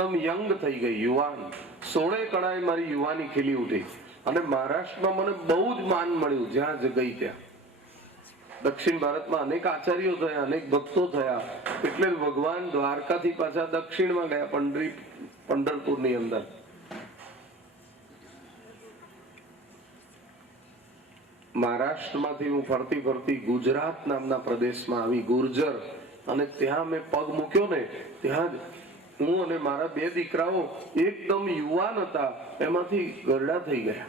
એકદમ યંગ થઈ ગઈ, યુવાન, 16 કળાએ મારી યુવાની ખીલી ઉઠી. અને મહારાષ્ટ્રમાં મને બહુ જ માન મળ્યું જ્યાં ગઈ ત્યાં. દક્ષિણ ભારતમાં અનેક આચાર્યો થયા, અનેક ભક્તો થયા, એટલે ભગવાન દ્વારકાથી પાછા દક્ષિણમાં ગયા, પંઢરપુરની અંદર. મહારાષ્ટ્રમાંથી હું ફરતી ફરતી ગુજરાત નામના પ્રદેશમાં આવી, ગુર્જર, અને ત્યાં મેં પગ મૂક્યો ને ત્યાં જ હું અને મારા 2 દીકરાઓ એકદમ યુવાન હતા, એમાંથી ગરડા થઈ ગયા.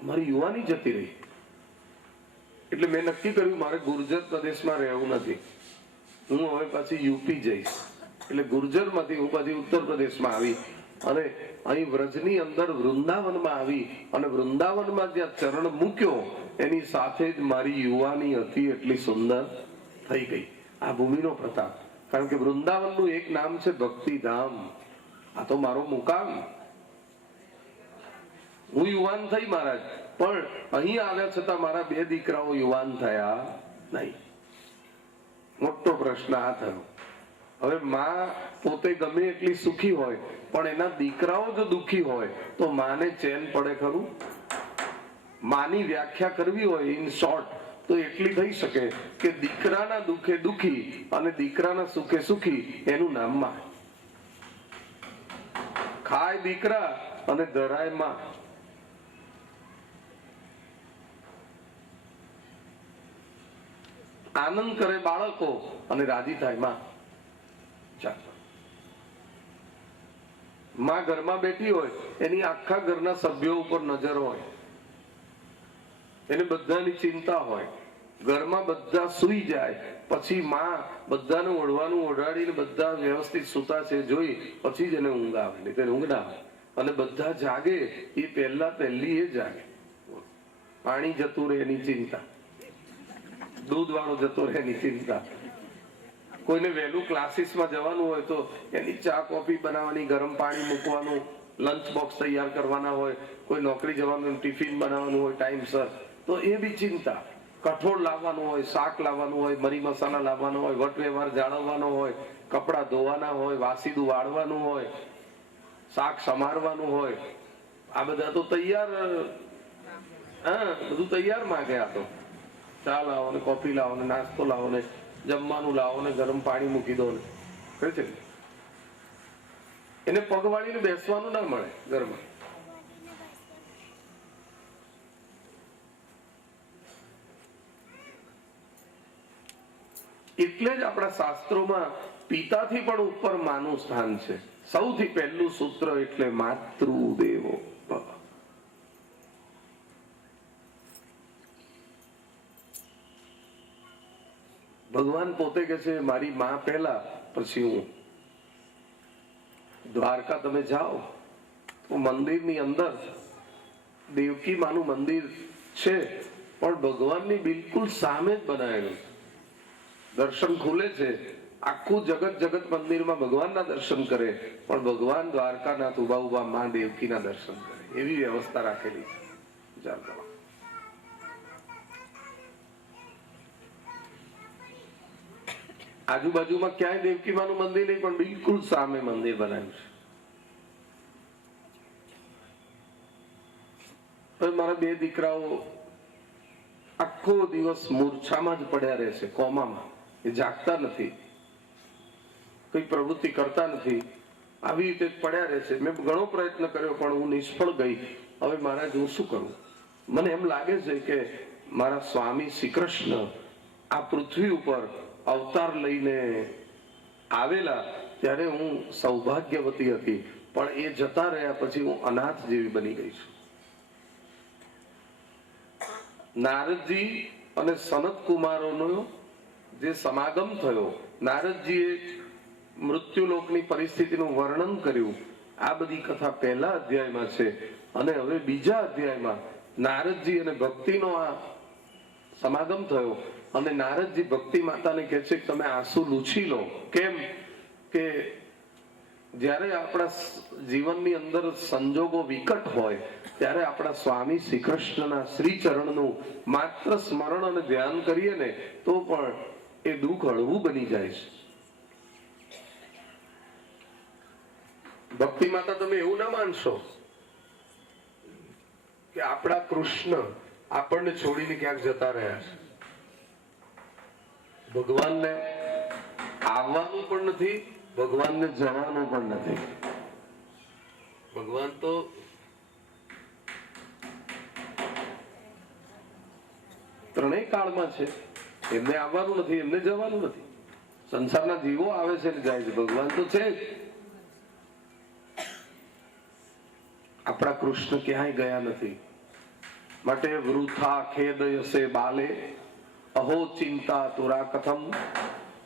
મારી યુવાની જતી રહી. એટલે મેં નક્કી કર્યું મારે ગુર્જર પ્રદેશમાં રહેવું નથી, હું હવે પાછી યુપી જઈશ. એટલે ગુર્જરમાંથી હું પાછી ઉત્તર પ્રદેશમાં આવી અને અહીં વ્રજની અંદર વૃંદાવનમાં આવી. અને વૃંદાવનમાં જ્યાં ચરણ મૂક્યો એની સાથે જ મારી યુવાની હતી એટલી સુંદર થઈ ગઈ. આ ભૂમિનો પ્રતાપ. કારણ કે વૃંદાવનનું એક નામ છે ભક્તિધામ. આ તો મારો મુકામ. હું યુવાન થઈ મહારાજ, પણ અહીં આવ્યા છતાં મારા 2 દીકરાઓ યુવાન થયા નહીં. મોટો પ્રશ્ન આ થયો. હવે માં પોતે ગમે એટલી સુખી હોય પણ એના દીકરાઓ જો દુખી હોય તો માને ચેન પડે ખરું? માની વ્યાખ્યા કરવી હોય ઇન શોર્ટ તો એટલી થઈ શકે કે દીકરાના દુખે દુખી અને દીકરાના સુખે સુખી, એનું નામ માં. ખાય દીકરા અને ધરાય માં. આનંદ કરે બાળકો અને રાજી થાય માં. માં ઘરમાં બેઠી હોય, એની આખા ઘરના સભ્યો ઉપર નજર હોય, એને બધાની ચિંતા હોય. ઘરમાં બધા સુઈ જાય પછી માં બધાને ઓઢવાનું ઓઢાડીને બધા વ્યવસ્થિત સુતા છે જોઈ પછી જ એને ઊંઘ આવે, નહીં તો ઊંઘ ના આવે. અને બધા જાગે એ પહેલી એ જાગે. પાણી જતું રહે એની ચિંતા, દૂધ વાળો જતો રહે એની ચિંતા. કોઈને વહેલું ક્લાસીસમાં જવાનું હોય તો એની ચા કોફી બનાવવાની, ગરમ પાણી મૂકવાનું, લંચ બોક્સ તૈયાર કરવાના હોય, કોઈ નોકરી જવાનું ટિફિન બનાવવાનું હોય ટાઈમસર તો એ બી ચિંતા. કઠોળ લાવવાનું હોય, શાક લાવવાનું હોય, મરી મસાલા લાવવાનો હોય, વટ વ્યવહાર જાળવવાનો હોય, કપડા ધોવાના હોય, વાસીદું વાળવાનું હોય, શાક સમારવાનું હોય. આ બધા તો તૈયાર, બધું તૈયાર માંગે. આ તો ચા લાવો ને, કોફી લાવો ને, નાસ્તો લાવો ને, જમવાનું લાવો ને, ગરમ પાણી મૂકી દો ને. છે એને પગવાળીને બેસવાનું ના મળે ઘરમાં. એટલે જ આપણા શાસ્ત્રોમાં પિતાથી પણ ઉપર માનું સ્થાન છે. સૌથી પહેલું સૂત્ર એટલે માતૃદેવો ભવ. ભગવાન પોતે કે છે મારી માં પહેલા પછી હું. દ્વારકા તમે જાઓ તો મંદિરની અંદર દેવકી માનું મંદિર છે, પણ ભગવાનની બિલકુલ સામે જ બનાવેલું. દર્શન ખુલે છે, આખું જગત મંદિરમાં ભગવાનના દર્શન કરે, પણ ભગવાન દ્વારકાનાથ ઉભા ઉભા માં દેવકીના દર્શન કરે. એવી વ્યવસ્થા રાખેલી છે. આજુબાજુમાં ક્યાંય દેવકી માનું મંદિર નહીં, પણ બિલકુલ સામે મંદિર બનાવ્યું છે. હવે મારા 2 દીકરાઓ આખો દિવસ મૂર્છામાં જ પડ્યા રહે છે, કોમામાં. એ જાગતા નથી, કઈ પ્રવૃત્તિ કરતા નથી, આવી રીતે પડ્યા રહે છે. મેં ઘણો પ્રયત્ન કર્યો પણ હું નિષ્ફળ ગઈ. હવે મહારાજ હું શું કરું? મને એમ લાગે છે કે મારા સ્વામી શ્રી કૃષ્ણ આ પૃથ્વી ઉપર અવતાર લઈને આવેલા ત્યારે હું સૌભાગ્યવતી હતી, પણ એ જતા રહ્યા પછી હું અનાથ જેવી બની ગઈ છું. નારદજી અને સનત કુમારોનો જે સમાગમ થયો, નારદજીએ મૃત્યુલોકની પરિસ્થિતિનું વર્ણન કર્યું. આ બધી કથા પહેલા અધ્યાયમાં છે. અને હવે બીજા અધ્યાયમાં નારદજી અને ભક્તિનો આ સમાગમ થયો. અને નારદજી ભક્તિ માતાને કહે છે કે તમે આંસુ લૂછી લો. કેમ કે જ્યારે આપણા જીવનની અંદર સંજોગો વિકટ હોય ત્યારે આપણા સ્વામી શ્રી કૃષ્ણના શ્રી ચરણનું માત્ર સ્મરણ અને ધ્યાન કરીએ ને તો પણ એ દુઃખ હળવું બની જાય છે. ભક્તિ માતા તમે એવું ના માનશો કે આપણા કૃષ્ણ આપણને છોડીને ક્યાંક જતા રહ્યા છે. ભગવાનને આવવાનું પણ નથી, ભગવાનને જવાનું પણ નથી. ભગવાન તો ત્રણેય કાળમાં છે. એમને આવવાનું નથી, એમને જવાનું નથી. સંસારના જીવો આવે છે ને જાય છે, ભગવાન તો છે જ. આપણા કૃષ્ણ ક્યાંય ગયા નથી. માટે વૃથા ખેદયસે બાલે અહો ચિંતા તુરા કથમ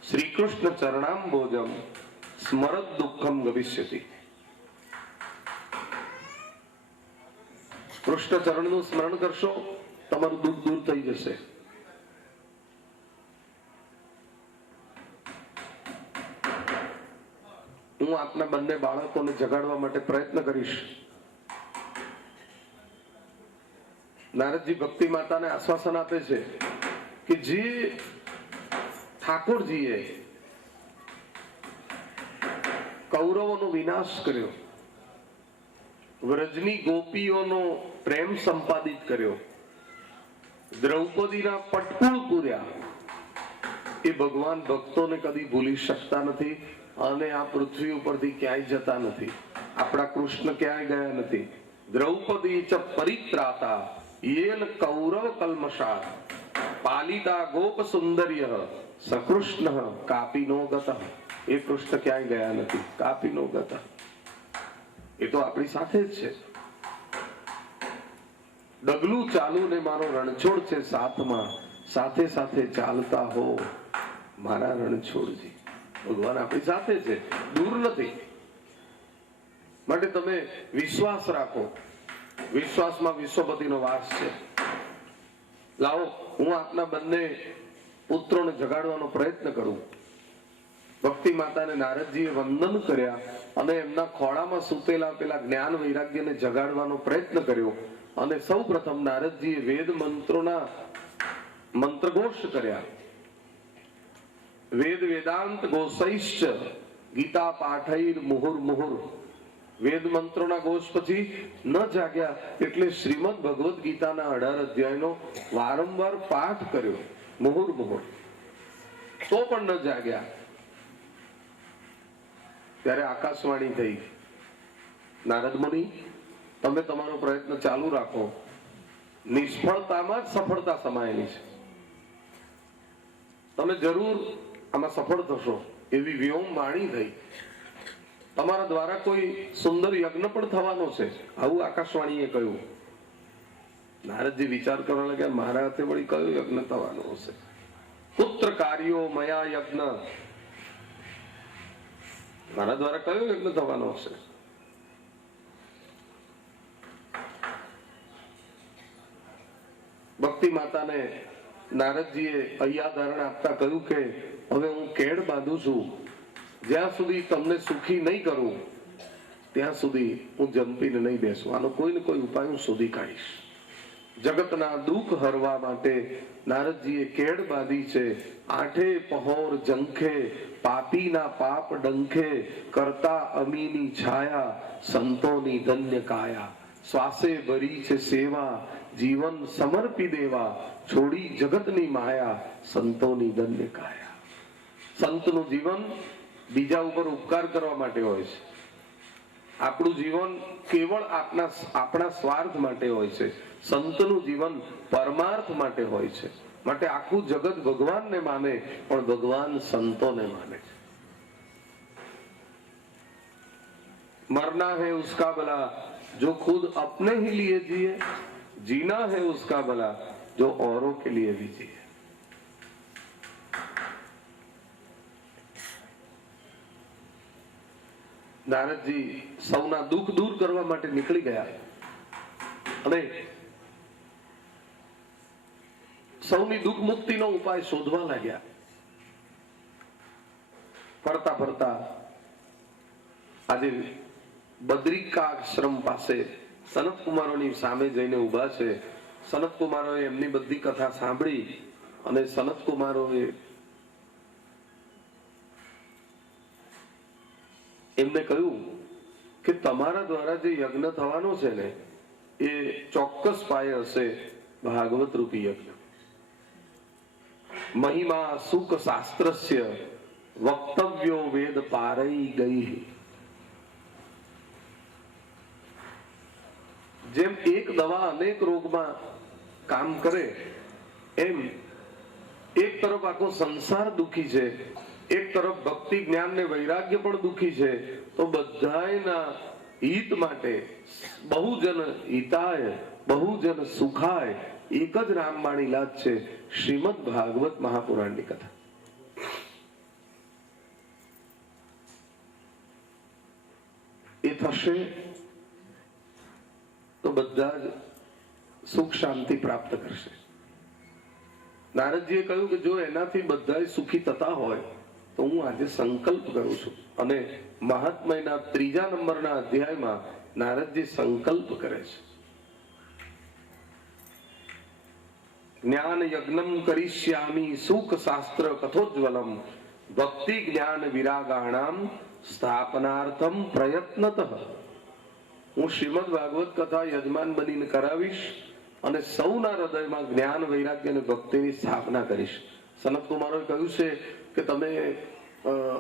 શ્રી કૃષ્ણ ચરણામ્બોજમ સ્મરત દુઃખમ ગવિષ્યતિ. કૃષ્ણ ચરણનું સ્મરણ કરશો, તમારું દુઃખ દૂર થઈ જશે. હું આપના બંને બાળકોને જગાડવા માટે પ્રયત્ન કરીશ. નારદજી ભક્તિ માતાને આશ્વાસન આપે છે કે જે ઠાકોરજીએ કૌરવોનો વિનાશ કર્યો, વ્રજની ગોપીઓનો પ્રેમ સંપાદિત કર્યો, દ્રૌપદીના પટકુળ પૂર્યા, એ ભગવાન ભક્તોને કદી ભૂલી શકતા નથી અને આ પૃથ્વી ઉપરથી ક્યાંય જતા નથી. આપણા કૃષ્ણ ક્યાંય ગયા નથી. દ્રૌપદી ચ પરિત્રાતા યેન કૌરવ કલ્મષા પાલિતા ગોપ સુંદર્ય સકૃષ્ણ કાપીનો ગત. એ કૃષ્ણ ક્યાંય ગયા નથી, કાપીનો ગત. એ તો આપણી સાથે જ છે. ડગલું ચાલુ ને મારો રણછોડ છે સાથમાં, સાથે સાથે ચાલતા હો મારા રણછોડજી. ભગવાન આપણી સાથે છે, દૂર નથી. માટે તમે વિશ્વાસ રાખો. વિશ્વાસમાં વિશ્વપતિનો વાસ છે. લાવો, હું આપના બંને પુત્રોને જગાડવાનો પ્રયત્ન કરું. ભક્તિ માતાને નારદજીએ વંદન કર્યા અને એમના ખોળામાં સૂતેલા પેલા જ્ઞાન વૈરાગ્યને જગાડવાનો પ્રયત્ન કર્યો. અને સૌ પ્રથમ નારદજીએ વેદ મંત્રોના મંત્રઘોષ કર્યા. વેદ વેદાંત ઘોષૈશ્ચ ગીતા પાઠૈર મુહુર મુહુર. વેદ મંત્રોના ઘોષ પછી ન જાગ્યા એટલે શ્રીમદ ભગવદ ગીતાના 18 અધ્યાયનો વારંવાર પાઠ કર્યો, મુહુર મુહુર. તો પણ ન જાગ્યા. ત્યારે આકાશવાણી થઈ, નારદ મુનિ, તમે તમારો પ્રયત્ન ચાલુ રાખો. નિષ્ફળતામાં જ સફળતા સમાયેલી છે. તમે જરૂર આમાં સફળ થશો એવી વ્યોમ વાણી થઈ. તમારા દ્વારા કોઈ સુંદર યજ્ઞ પણ થવાનો છે, આવું આકાશવાણીએ કહ્યું. નારદજી વિચાર કરવા લાગ્યા, મારા હાથે વળી કયો યજ્ઞ થવાનો હશે? પુત્ર કાર્યો મયા યજ્ઞ, મારા દ્વારા કયો યજ્ઞ થવાનો હશે? ભક્તિ માતાને નારદજીએ અહીંયા આપતા કહ્યું કે હવે હું કેડ બાંધું છું. જ્યાં સુધી તમને સુખી નહીં કરું ત્યાં સુધી હું જંપીને નહીં બેસું. આનો કોઈ ને કોઈ ઉપાય હું શોધી કાઢીશ. જગતના દુઃખ હરવા માટે નારદજીએ કેડ બાંધી છે. આઠે પહોર જંખે પાપીના પાપ ડંખે કરતા અમીની છાયા સંતોની ધન્ય કાયા. શ્વાસે ભરી છે સેવા જીવન સમર્પી દેવા છોડી જગતની માયા સંતોની ધન્ય કાયા. સંતનું જીવન બીજા ઉપર ઉપકાર કરવા માટે હોય છે. આપણું જીવન કેવળ આપણા સ્વાર્થ માટે હોય છે. સંતનું જીવન પરમાર્થ માટે હોય છે. માટે આખું જગત ભગવાનને માને પણ ભગવાન સંતોને માને છે. मरना है उसका भला जो खुद अपने ही लिए जिए, जीना है उसका भला जो औरों के लिए भी जिए. નારદજી સૌના દુઃખ દૂર કરવા માટે નીકળી ગયા અને સૌની દુઃખ મુક્તિનો ઉપાય શોધવા લાગ્યા. ફરતા ફરતા આજે બદ્રિકાશ્રમ પાસે સનત કુમારોની સામે જઈને ઉભા છે. સનત કુમારોએ એમની બધી કથા સાંભળી અને સનત કુમારોએ એમને કહ્યું કે તમારા દ્વારા જે યજ્ઞ થવાનો છે ને એ ચોક્કસ પાયે હશે ભાગવત રૂપી યજ્ઞ. મહિમા સુખ શાસ્ત્રસ્ય વક્તવ્યો વેદ પારઈ ગઈ. જેમ એક દવા અનેક રોગમાં કામ કરે એમ એક તરફ આખો સંસાર દુખી છે, એક તરફ ભક્તિ જ્ઞાન ને વૈરાગ્ય પણ દુખી છે, તો બધાના હિત માટે બહુજન હિતાય બહુજન સુખાય એક જ રામવાણી લાજ છે શ્રીમદ ભાગવત મહાપુરાણની કથા. એ થશે તો બધા જ સુખ શાંતિ પ્રાપ્ત કરશે. નારદજીએ કહ્યું કે જો એનાથી બધા સુખી થતા હોય તો હું આજે સંકલ્પ કરું છું. અને મહાત્મ્યના 3 નંબરના અધ્યાયમાં નારદજી સંકલ્પ કરે છે. જ્ઞાન યજ્ઞમ કરિષ્યામિ સુખ શાસ્ત્ર કથોજ્વલમ ભક્તિ જ્ઞાન વિરાગાણામ સ્થાપનાર્થમ પ્રયત્નતઃ. હું શ્રીમદ ભાગવત કથા યજમાન બનીને કરાવીશ અને સૌના હૃદયમાં જ્ઞાન વૈરાગ્ય અને ભક્તિની સ્થાપના કરીશ. સનત કુમારોએ કહ્યું છે કે તમે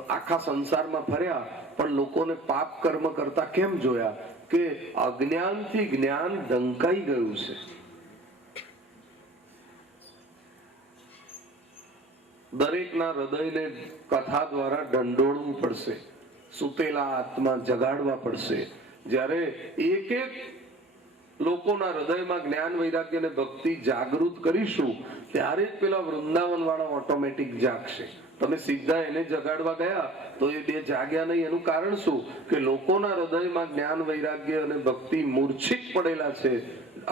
આખા સંસારમાં ફર્યા પણ લોકોને પાપ કર્મ કરતા કેમ જોયા? કે અજ્ઞાનથી જ્ઞાન ઢંકાઈ ગયું છે. દરેકના હૃદયને કથા દ્વારા ઢંઢોળવું પડશે, સુતેલા આત્મા જગાડવા પડશે. જ્યારે એક એક લોકોના હૃદયમાં જ્ઞાન વૈરાગ્ય અને ભક્તિ જાગૃત કરીશું ત્યારે જ પેલા વૃંદાવન વાળા ઓટોમેટિક જાગશે. તમે સીધા એને જગાડવા ગયા તો એ બે જાગ્યા નહીં. એનું કારણ શું? કે લોકોના હૃદયમાં જ્ઞાન વૈરાગ્ય અને ભક્તિ મૂર્છિત પડેલા છે,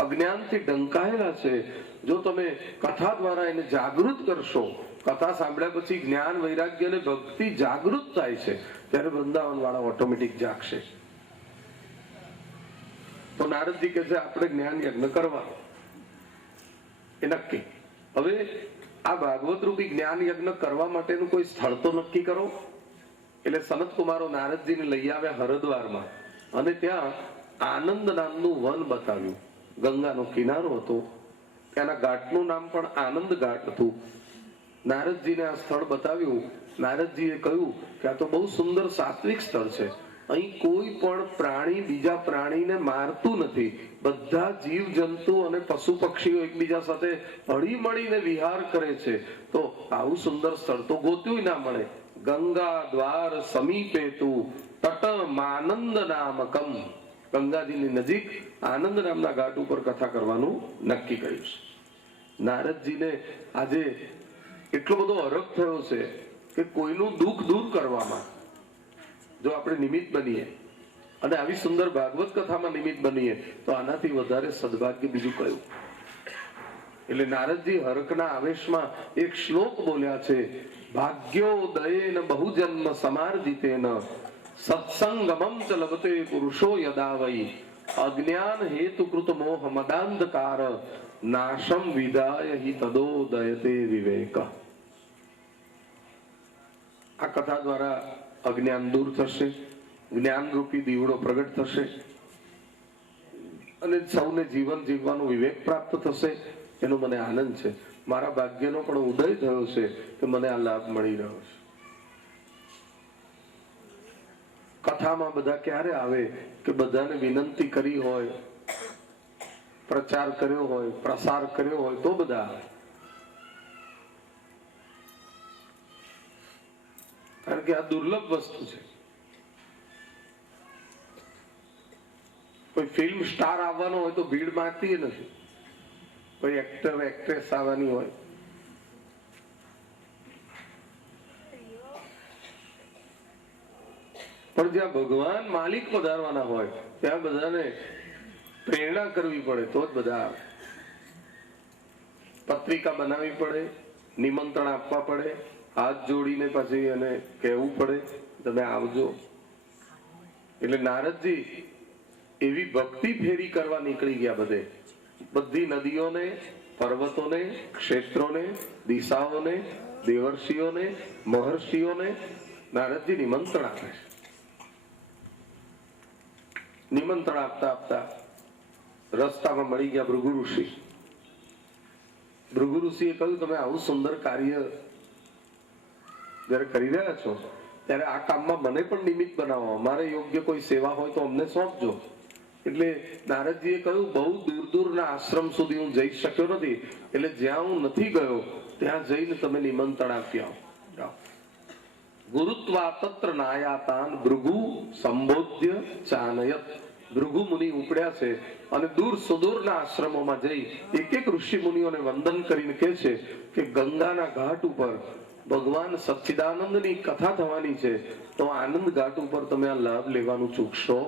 અજ્ઞાનથી ઢંકાયેલા છે. જો તમે કથા દ્વારા એને જાગૃત કરશો, કથા સાંભળ્યા પછી જ્ઞાન વૈરાગ્ય અને ભક્તિ જાગૃત થાય છે, ત્યારે વૃંદાવન વાળા ઓટોમેટિક જાગશે. તો નારદજી કહે છે આપણે જ્ઞાન યજ્ઞ કરવા એ નક્કી. હવે આ ભાગવત રૂપી જ્ઞાન યજ્ઞ કરવા માટેનું કોઈ સ્થળ તો નક્કી કરો. એટલે સનત કુમારો નારદજીને લઈ આવ્યા હરિદ્વારમાં અને ત્યાં આનંદ નામનું વન બતાવ્યું. ગંગાનો કિનારો હતો, ત્યાંના ઘાટનું નામ પણ આનંદ ઘાટ હતું. નારદજીને આ સ્થળ બતાવ્યું. નારદજીએ કહ્યું કે આ તો બહુ સુંદર સાત્વિક સ્થળ છે. અહીં કોઈ પણ પ્રાણી બીજા પ્રાણીને મારતું નથી. બધા જીવ જંતુ અને પશુ પક્ષીઓ એકબીજા સાથે હળી મળીને વિહાર કરે છે. તો આવું સુંદર સ્થળ તો ગોત્યું ના મળે. ગંગા દ્વાર સમીપે તું તટ માનંદ નામકમ. ગંગાજીની નજીક આનંદ નામના ઘાટ ઉપર કથા કરવાનું નક્કી કર્યું છે. નારદજીને આજે એટલો બધો હરખ થયો છે કે કોઈનું દુઃખ દૂર કરવામાં જો આપણે નિમિત્ત બનીએ અને આવી સુંદર ભાગવત કથામાં નિમિત્ત બનીએ તો આનાથી વધારે સદભાગ્ય બીજું કયું? એટલે નારદજી હરખના આવેશમાં એક શ્લોક બોલ્યા છે. ભાગ્યોદયેન બહુજન્મ સમાર્જિતેન સત્સંગમં ચ લભતે પુરુષો યદા વૈ અજ્ઞાન હેતુકૃત મોહ મદાંધકાર નાશમ વિદાય હિ તદોદયતે વિવેક. આ કથા દ્વારા અજ્ઞાન દૂર થશે, જ્ઞાન રૂપી દીવડો પ્રગટ થશે અને સૌને જીવન જીવવાનો વિવેક પ્રાપ્ત થશે. એનો મને આનંદ છે. મારા ભાગ્યનો પણ ઉદય થયો છે કે મને આ લાભ મળી રહ્યો છે. કથામાં બધા ક્યારે આવે કે બધાને વિનંતી કરી હોય, પ્રચાર કર્યો હોય, પ્રસાર કર્યો હોય તો બધા આવે. કારણ કે આ દુર્લભ વસ્તુ છે. કોઈ ફિલ્મ સ્ટાર આવવાનો હોય તો ભીડ માંગતી નથી. કોઈ એક્ટર એક્ટ્રેસ આવવાની હોય પણ જ્યાં ભગવાન માલિક પધારવાના હોય ત્યાં બધાને પ્રેરણા કરવી પડે તો જ બધા આવે. પત્રિકા બનાવવી પડે, નિમંત્રણ આપવા પડે, હાથ જોડીને પછી એને કહેવું પડે તમે આવજો. એટલે નારદજી એવી ભક્તિ ફેરી કરવા નીકળી ગયા. બધે બધી નદીઓને, પર્વતોને, ક્ષેત્રોને, દિશાઓને, દેવર્ષિઓને, મહર્ષિઓને નારદજી નિમંત્રણ આપે છે. નિમંત્રણ આપતા આપતા રસ્તામાં મળી ગયા ભૃગુ ઋષિ. ભૃગુ ઋષિએ કહ્યું, તમે આવું સુંદર કાર્ય જયારે કરી રહ્યા છો ત્યારે આ કામમાં મને પણ નિમિત્ત બનાવો, અમારે યોગ્ય કોઈ સેવા હોય તો અમને સોંપજો. એટલે નારદજીએ કહ્યું, બહુ દૂર દૂરના આશ્રમ સુધી હું જઈ શક્યો નથી, એટલે જ્યાં હું નથી ગયો ત્યાં જઈને તમે નિમંત્રણ આપી આવો. ગુરુત્વા તત્ર નાયાતાન ભૃગુ સંબોધ્ય ચાનયત. ભૃગુ મુનિ ઉપડ્યા છે અને દૂર સુદૂરના આશ્રમોમાં જઈ એક એક ઋષિ મુનિઓને વંદન કરીને કહે છે કે ગંગાના ઘાટ ઉપર ભગવાન સચ્ચિદાનંદની કથા થવાની છે, તો આનંદ ઘાટ ઉપર તમે આ લાભ લેવાનું ચૂકશો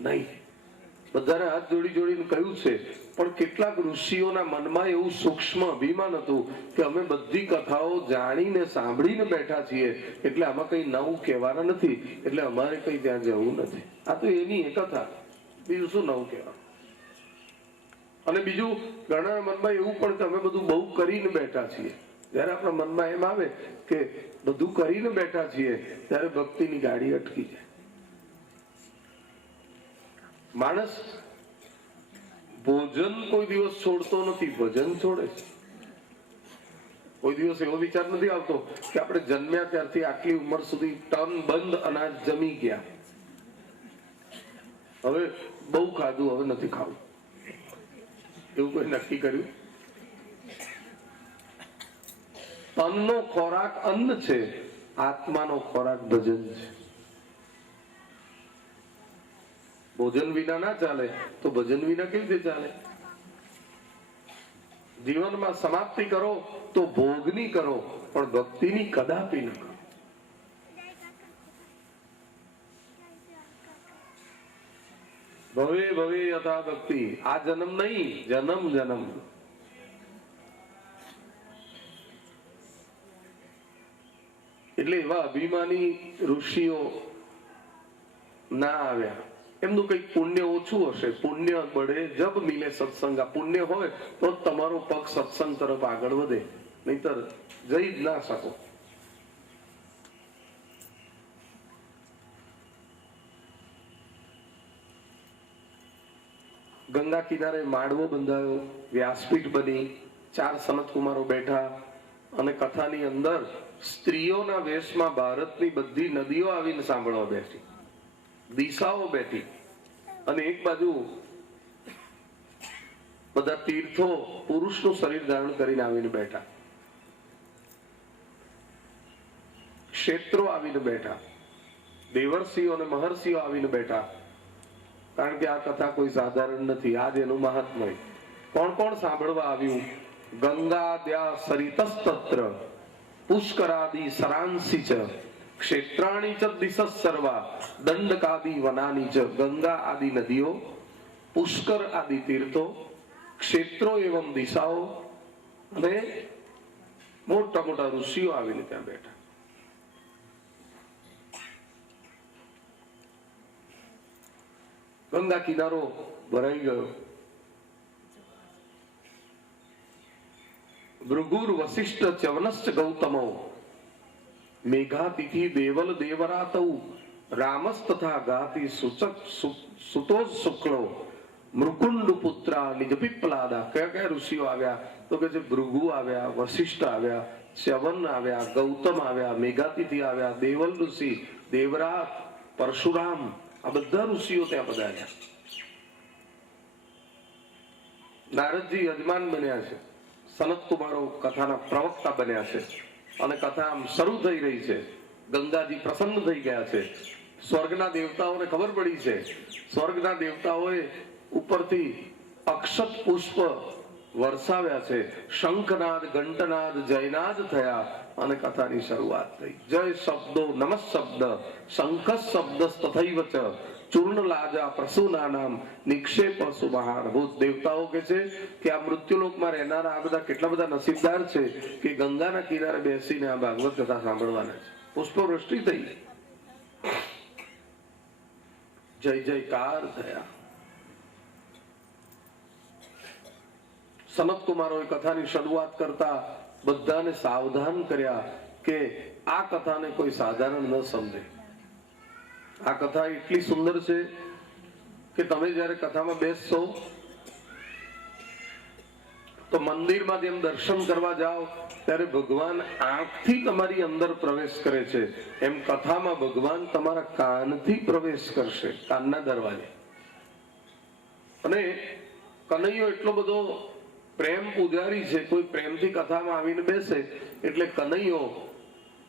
નહીં. બધાને હાથ જોડી જોડીને કહ્યું છે, પણ કેટલાક ઋષિઓના મનમાં એવું સૂક્ષ્મ અભિમાન હતું કે અમે બધી કથાઓ જાણીને સાંભળીને બેઠા છીએ, એટલે આમાં કઈ નવું કહેવાના નથી, એટલે અમારે કઈ ત્યાં જવું નથી. આ તો એની એક કથા, બીજું શું નવું કહેવાનું. અને બીજું, ઘણા મનમાં એવું પણ કે અમે બધું બહુ કરીને બેઠા છીએ. જયારે આપણા મનમાં એમ આવે કે બધું કરીને બેઠા છીએ ત્યારે ભક્તિની ગાડી અટકી જાય. માણસ ભોજન કોઈ દિવસ છોડતો નથી, ભજન છોડે છે. કોઈ દિવસ એવો વિચાર નથી આવતો કે આપણે જન્મ્યા ત્યારથી આટલી ઉંમર સુધી ટન બંધ અનાજ જમી ગયા, હવે બહુ ખાધું, હવે નથી ખાવું, એવું કોઈ નક્કી કર્યું? તનનો ખોરાક અન્ન છે, આત્માનો ખોરાક ભજન છે. ભોજન વિના ના ચાલે તો ભજન વિના કેવી રીતે ચાલે? જીવનમાં સમાપ્તિ કરો તો ભોગની કરો, પણ ભક્તિની કદાપી ન કરો. ભવે ભવે યથા ભક્તિ. આ જન્મ નહીં, જન્મ જન્મ. એટલે એવા અભિમાની ઋષિઓ ના આવ્યા. એમનું કઈક પુણ્ય ઓછું હશે, પુણ્ય બળે જબ મિલે સત્સંગ. પુણ્ય હોય તો તમારો પગ સત્સંગ તરફ આગળ વધે, નહીતર જઈ જ ના શકો. ગંગા કિનારે માળવો બંધાયો, વ્યાસપીઠ બની, 4 સનત કુમારો બેઠા અને કથાની અંદર સ્ત્રીઓના વેશમાં ભારતની બધી નદીઓ આવીને સાંભળવા બેઠી, દિશાઓ બેઠી, અને એક બાજુ બધા તીર્થો પુરુષનું શરીર ધારણ કરીને આવીને બેઠા, ક્ષેત્રો આવીને બેઠા, દેવર્ષિઓ અને મહર્ષિઓ આવીને બેઠા. કારણ કે આ કથા કોઈ સાધારણ નથી, આજ એનું મહાત્મય. કોણ કોણ સાંભળવા આવ્યું? ગંગાદ્યા સરિતસ્તત્ર પુષ્કરાદિ સરાંસી ચ ક્ષેત્રાણી ચ દિશઃ સર્વા દંડકાદિ વનાની ચ. ગંગા આદિ નદીઓ, પુષ્કર આદિ તીર્થો, ક્ષેત્રો એવં દિશાઓ, અને મોટા મોટા ઋષિઓ આવીને ત્યાં બેઠા. ગંગા કિનારો ભરાઈ ગયો. ભૃગુર વસિષ્ઠ ચ્યવનશ્ચ ગૌતમો મેઘાતિથિ દેવલ દેવરાતૌ રામસ્તથા ગાતિ સુતો શુક્લો મૃકુંડ પુત્રા નિજ પીપલાદા. કયા કયા ઋષિઓ આવ્યા? તો કે છે ભૃગુ આવ્યા, વસિષ્ઠ આવ્યા, ચ્યવન આવ્યા, ગૌતમ આવ્યા, મેઘાતિથિ આવ્યા, દેવલ ઋષિ, દેવરાત, પરશુરામ, આ બધા ઋષિઓ ત્યાં પધાર્યા. નારદજી યજમાન બન્યા છે, સનત કુમારો કથાના પ્રવક્તા બન્યા છે, અને કથા આમ શરૂ થઈ રહી છે. ગંગાજી પ્રસન્ન થઈ ગયા છે. સ્વર્ગના દેવતાઓને ખબર પડી છે. સ્વર્ગના દેવતાઓએ ઉપરથી અક્ષત પુષ્પ વરસાવ્યા છે. શંખનાદ, ઘંટનાદ, જયનાદ થયા અને કથાની શરૂઆત થઈ. જય શબ્દો નમઃ શબ્દ શંખ શબ્દ તથૈવ ચ ચૂર્ણલાજા પ્રસૂનાનામ નિક્ષેપ સુમહારભૂત. દેવતાઓ કે છે કે આ મૃત્યુલોકમાં રહેનારા આ બધા કેટલા બધા નસીબદાર છે કે ગંગાના કિનારે બેસીને આ ભાગવત કથા સાંભળવાના છે. પુષ્પવૃષ્ટિ થઈ, જય જયકાર થયા. સનત કુમારોએ કથાની શરૂઆત કરતા બધાને સાવધાન કર્યા કે આ કથાને કોઈ સાધારણ ન સમજે. આ કથા એટલી સુંદર છે કે તમે જયારે કથામાં બેસશો તો મંદિરમાં જેમ દર્શન કરવા જાઓ ત્યારે ભગવાન આંખથી તમારી અંદર પ્રવેશ કરે છે, એમ કથામાં ભગવાન તમારા કાનથી પ્રવેશ કરશે, કાનના દરવાજે. અને કનૈયો એટલો બધો પ્રેમ પૂજારી છે, કોઈ પ્રેમથી કથામાં આવીને બેસે એટલે કનૈયો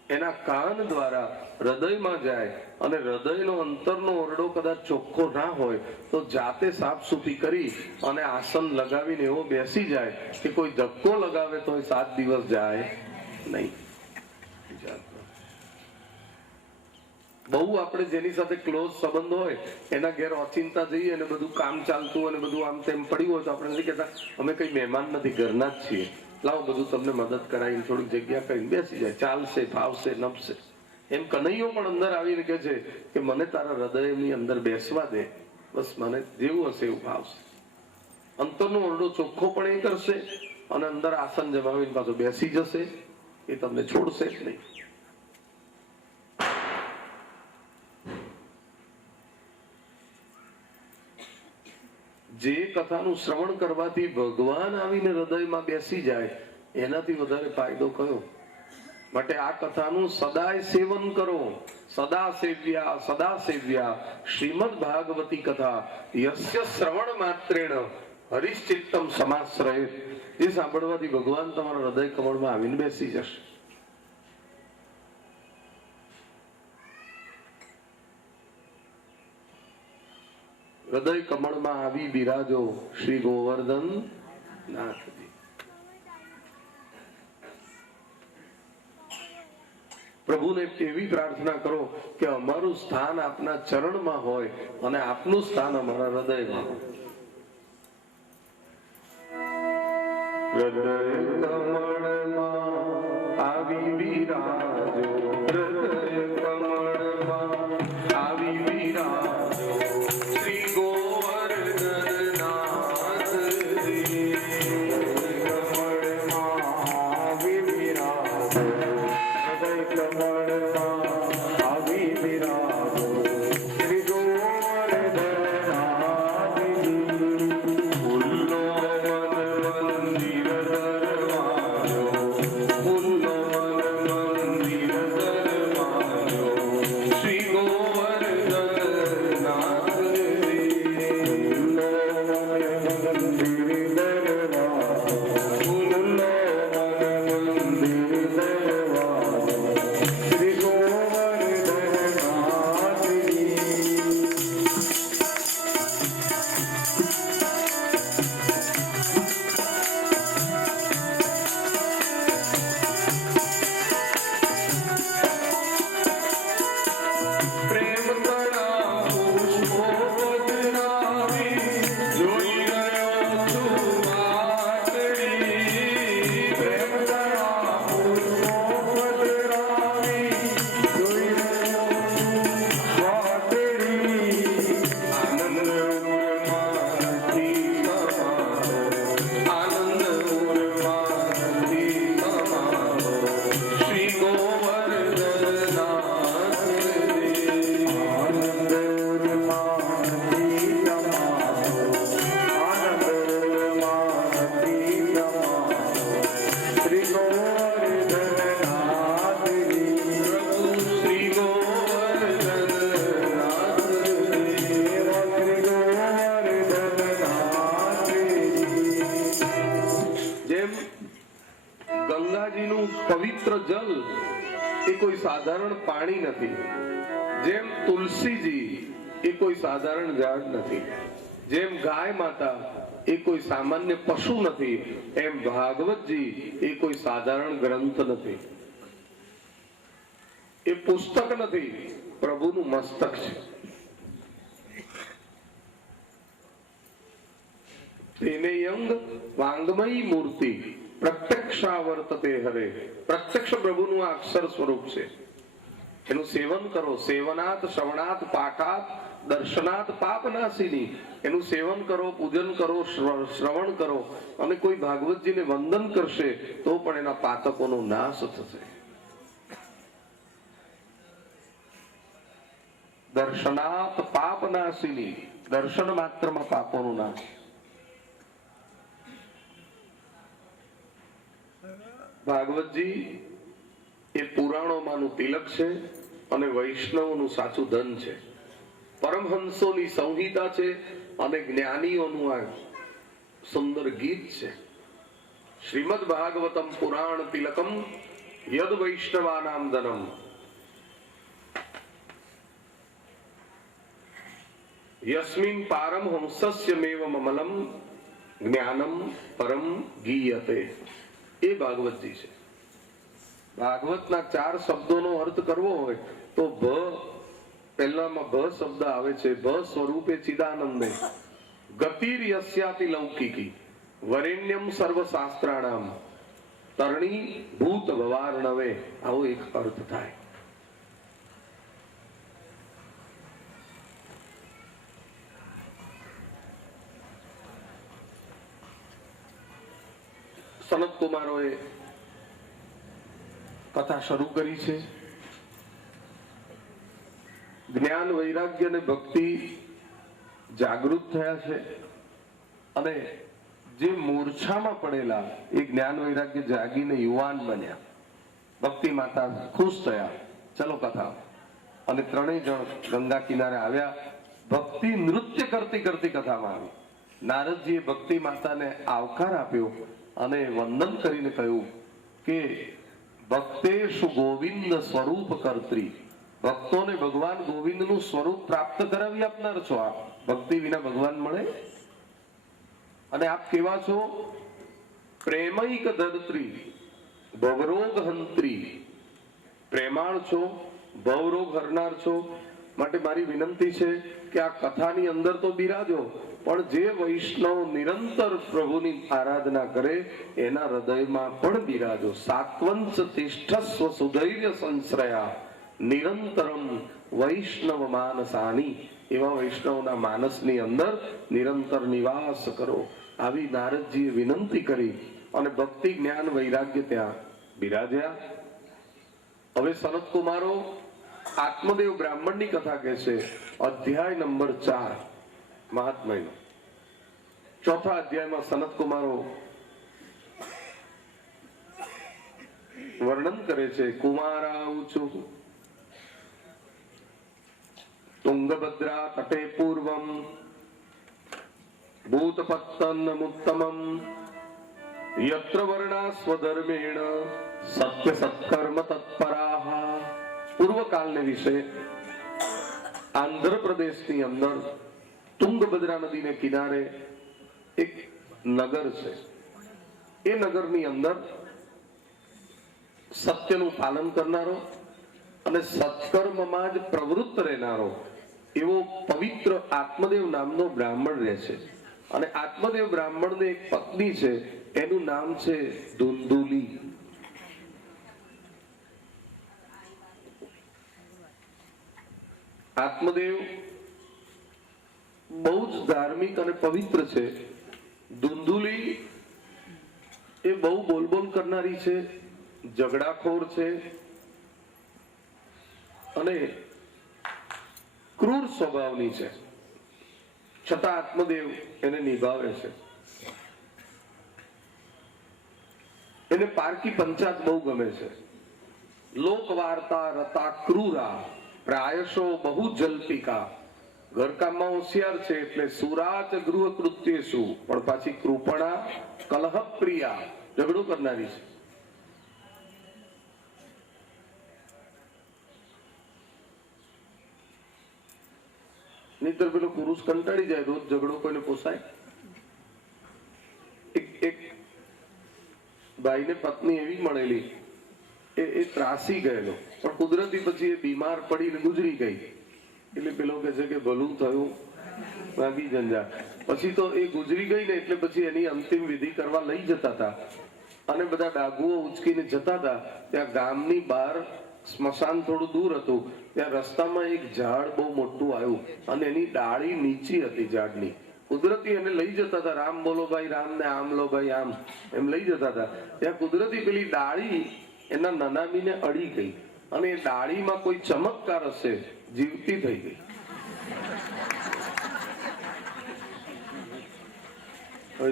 એના કાન દ્વારા હૃદયમાં જાય, અને હૃદયનો અંતરનો ઓરડો કદાચ ચોખ્ખો ના હોય તો જાતે સાફ સૂફી કરી અને આસન લગાવીને એવો બેસી જાય કે કોઈ ધક્કો લગાવે તો 7 દિવસ જાય નહીં. બહુ આપણે જેની સાથે ક્લોઝ સંબંધ હોય એના ઘેર ઓચિંતા જઈએ અને બધું કામ ચાલતું અને બધું આમ તેમ પડ્યું હોય તો આપણે નથી કહેતા અમે કઈ મહેમાન નથી, ઘરના જ છીએ, લાવો બધું તમને મદદ કરાવીને થોડીક જગ્યા કરીને બેસી જાય, ચાલશે, ફાવશે, નપશે. એમ કનૈયો પણ અંદર આવીને કહે છે કે મને તારા હૃદયની અંદર બેસવા દે, બસ મને જેવું હશે એવું ફાવશે. અંતરનો ઓરડો ચોખ્ખો પણ એ કરશે અને અંદર આસન જમાવીને પાછો બેસી જશે, એ તમને છોડશે જ નહીં. જે કથાનું શ્રવણ કરવાથી ભગવાન આવીને હૃદયમાં બેસી જાય એનાથી વધારે ફાયદો કયો? માટે આ કથાનું સદાય સેવન કરો. સદા સેવ્યા સદા સેવ્યા શ્રીમદ ભાગવતી કથા યસ્ય શ્રવણ માત્રેણ હરિશ્ચિત્તમ સમાશ્રયે. એ સાંભળવાથી ભગવાન તમારા હૃદય કમળમાં આવીને બેસી જશે. હૃદય કમળમાં આવી બિરાજો શ્રી ગોવર્ધન નાથજી. પ્રભુને એવી પ્રાર્થના કરો કે અમારું સ્થાન આપના ચરણમાં હોય અને આપનું સ્થાન અમારા હૃદયમાં હોય. હૃદય કમળમાં આવી બિરાજો, હૃદય કમળમાં આવી બિરાજો શ્રી ગોવર્ધન નાથજી. કમળમાં આવી બિરાજો, હૃદય કમળમાં આવી બિરાજો શ્રી ગોવર્ધન નાથજી. ફૂલો મંદિર દરવાજો, ફૂલો મંદિર દરવાજો શ્રી ગોવર્ધન નાથજી. ફૂલો મંદિર દરવાજો, ફૂલો મંદિર દરવાજો શ્રી ગોવર્ધન નાથજી. પ્રેમ તળા પુષ્પો પધરાવી જોઈ રહ્યો છું વાતડી. પ્રેમ તળા પુષ્પો પધરાવી જોઈ રહ્યો છું વાતડી. આનંદ ઉર્માથી સમારો, આનંદ ઉર્માથી સમારો શ્રી ગોવર્ધન નાથજી. આનંદ ઉર્માથી સમારો, આનંદ ઉર્માથી સમારો શ્રી ગોવર્ધન નાથજી. પ્રભુ શ્રી ગોવર્ધન નાથજી. શ્રી ગોવર્ધન નાથજી. જેમ ગંગાજીનું પવિત્ર જલ એ કોઈ સાધારણ પાણી નથી, જેમ તુલસીજી એ કોઈ સાધારણ ઝાડ નથી, જેમ ગાય માતા એ કોઈ સામાન્ય પશુ નથી, એમ ભાગવતજી એ કોઈ સાધારણ ગ્રંથ નથી, એ પુસ્તક નથી, પ્રભુનું મસ્તક છે. તેને અંગ વાંગમયી મૂર્તિ પ્રત્યક્ષાવર્તતે હરે. પ્રત્યક્ષ પ્રભુનું આ અક્ષર સ્વરૂપ છે. એનું સેવન કરો. સેવનાત શ્રવણાત પાઠાત દર્શનાત પાપનાશિની. એનું સેવન કરો, પૂજન કરો, શ્રવણ કરો, અને કોઈ ભાગવતજીને વંદન કરશે તો પણ એના પાતકોનો નાશ થશે. દર્શનાત પાપનાશિની. દર્શન માત્રમાં પાપોનું નાશ. ભાગવતજી એ પુરાણોમાંનું તિલક છે અને વૈષ્ણવનું સાચું ધન છે. પરમહંસોની સંહિતા છે અને જ્ઞાનીઓનું આ સુંદર ગીત છે. શ્રીમદ ભાગવતમ પુરાણ તિલકમ યદ વૈષ્ણવાનામ ધનમ. યસ્મિન પારમ હંસસ્ય મેવ મમલમ જ્ઞાનમ પરમ ગીયતે. એ ભાગવતજી છે. ભાગવતના 4 શબ્દોનો અર્થ કરવો હોય તો પહેલામાં ભ શબ્દ આવે છે. ભ સ્વરૂપે ચિદાનંદે ગતિર યસ્યાતિ લૌકિકી વરેણ્યમ સર્વ શાસ્ત્રાણામ તરણી ભૂત ભવાર્ણવે. આવો એક અર્થ થાય. સનત કુમારોએ કથા શરૂ કરી છે. જ્ઞાન વૈરાગ્ય અને ભક્તિ જાગૃત થયા છે અને જે મૂર્છામાં પડેલા એ જ્ઞાન વૈરાગ્ય જાગીને યુવાન બન્યા. ભક્તિ માતા ખુશ થયા. ચલો કથા. અને 3 જણ ગંગા કિનારે આવ્યા. ભક્તિ નૃત્ય કરતી કરતી કથામાં આવી. નારદજીએ ભક્તિ માતાને આવકાર આપ્યો અને વંદન કરીને કહ્યું કે ભક્તેશુ ગોવિંદ સ્વરૂપ કર્ત્રી. ભક્તોને ભગવાન ગોવિંદનું સ્વરૂપ પ્રાપ્ત કરાવી આપનાર છો આપ. ભક્તિ વિના ભગવાન મળે? અને આપ કેવા છો? પ્રેમૈક ધરત્રી ભવરોગ હંત્રી. પ્રેમાળ છો, ભવરોગ હરનાર છો. માટે મારી વિનંતી છે કે આ કથાની અંદર તો બિરાજો, પણ જે વૈષ્ણવ નિરંતર પ્રભુની આરાધના કરે એના હૃદયમાં પણ બિરાજો. સાત્વંશ તિષ્ઠસ્વ સુધૈર્ય સંશ્રયા નિરંતરમ વૈષ્ણવ માનસાની. એવા વૈષ્ણવના માનસની અંદર નિરંતર નિવાસ કરો. આવી નારદજીએ વિનંતી કરી અને ભક્તિ જ્ઞાન વૈરાગ્ય ત્યાં બિરાજ્યા. હવે સનત કુમારો આત્મદેવ બ્રાહ્મણની કથા કહે છે. અધ્યાય નંબર 4 મહાત્મ્યનો 4થા અધ્યાયમાં સનત કુમારો વર્ણન કરે છે. કુમારાઉચુ તુંગભદ્રા તટે પૂર્વમ ભૂતપત્તનમુત્તમમ યત્ર વર્ણા સ્વધર્મેણ સત્ય સત્કર્મ તત્પરાહ. પૂર્વકાળને વિશે આંધ્રપ્રદેશની અંદર તુંગભદ્રા નદીને કિનારે એક નગર છે. એ નગરની અંદર સત્યનું પાલન કરનારો અને સત્કર્મમાં જ પ્રવૃત્ત રહેનારો એવો પવિત્ર આત્મદેવ નામનો બ્રાહ્મણ રહે છે. અને આત્મદેવ બ્રાહ્મણની એક પત્ની છે, એનું નામ છે ધુંધુલી. આત્મદેવ બહુ જ ધાર્મિક અને પવિત્ર છે. ધુંધુલી એ બહુ બોલબોલ કરનારી છે, ઝઘડાખોર છે અને ક્રૂર સ્વભાવની છે. છતાં આત્મદેવ એને નિભાવે છે. એને પારકી પંચાત બહુ ગમે છે. લોક વાર્તા રતા ક્રૂરા પ્રાયશો બહુ જલ્પિકા. ઘરકામમાં હોશિયાર છે એટલે સુરાચ ગૃહ કૃત્યેષુ, પણ પાછી કૃપણા કલહ પ્રિયા, ઝઘડો કરનારી છે. નહીતર પેલો પુરુષ કંટાળી જાય, રોજ ઝઘડો કોઈને પોસાય? એક ભાઈને પત્ની એવી મળેલી, એ ત્રાસી ગયેલો, પણ કુદરતી પછી એ બીમાર પડીને ગુજરી ગઈ. એટલે પેલો કહે છે કે ભલું થયું, ભાગી જંજાળ. પછી તો એ ગુજરી ગઈ ને એટલે પછી એની અંતિમ વિધિ કરવા લઈ જતા હતા અને બધા ડાગુઓ ઉચકીને જતા હતા. ત્યાં ગામની બહાર સ્મશાન થોડું દૂર હતું. ત્યાં રસ્તામાં એક ઝાડ બહુ મોટું આવ્યું અને એની ડાળી નીચી હતી ઝાડની. કુદરતી એને લઈ જતા હતા, રામ બોલો ભાઈ રામ ને આમ લો ભાઈ આમ, એમ લઈ જતા હતા. ત્યાં કુદરતી પેલી ડાળી એના નનામીને અડી ગઈ અને એ ડાળીમાં કોઈ ચમત્કાર હશે, જીવતી થઈ ગઈ.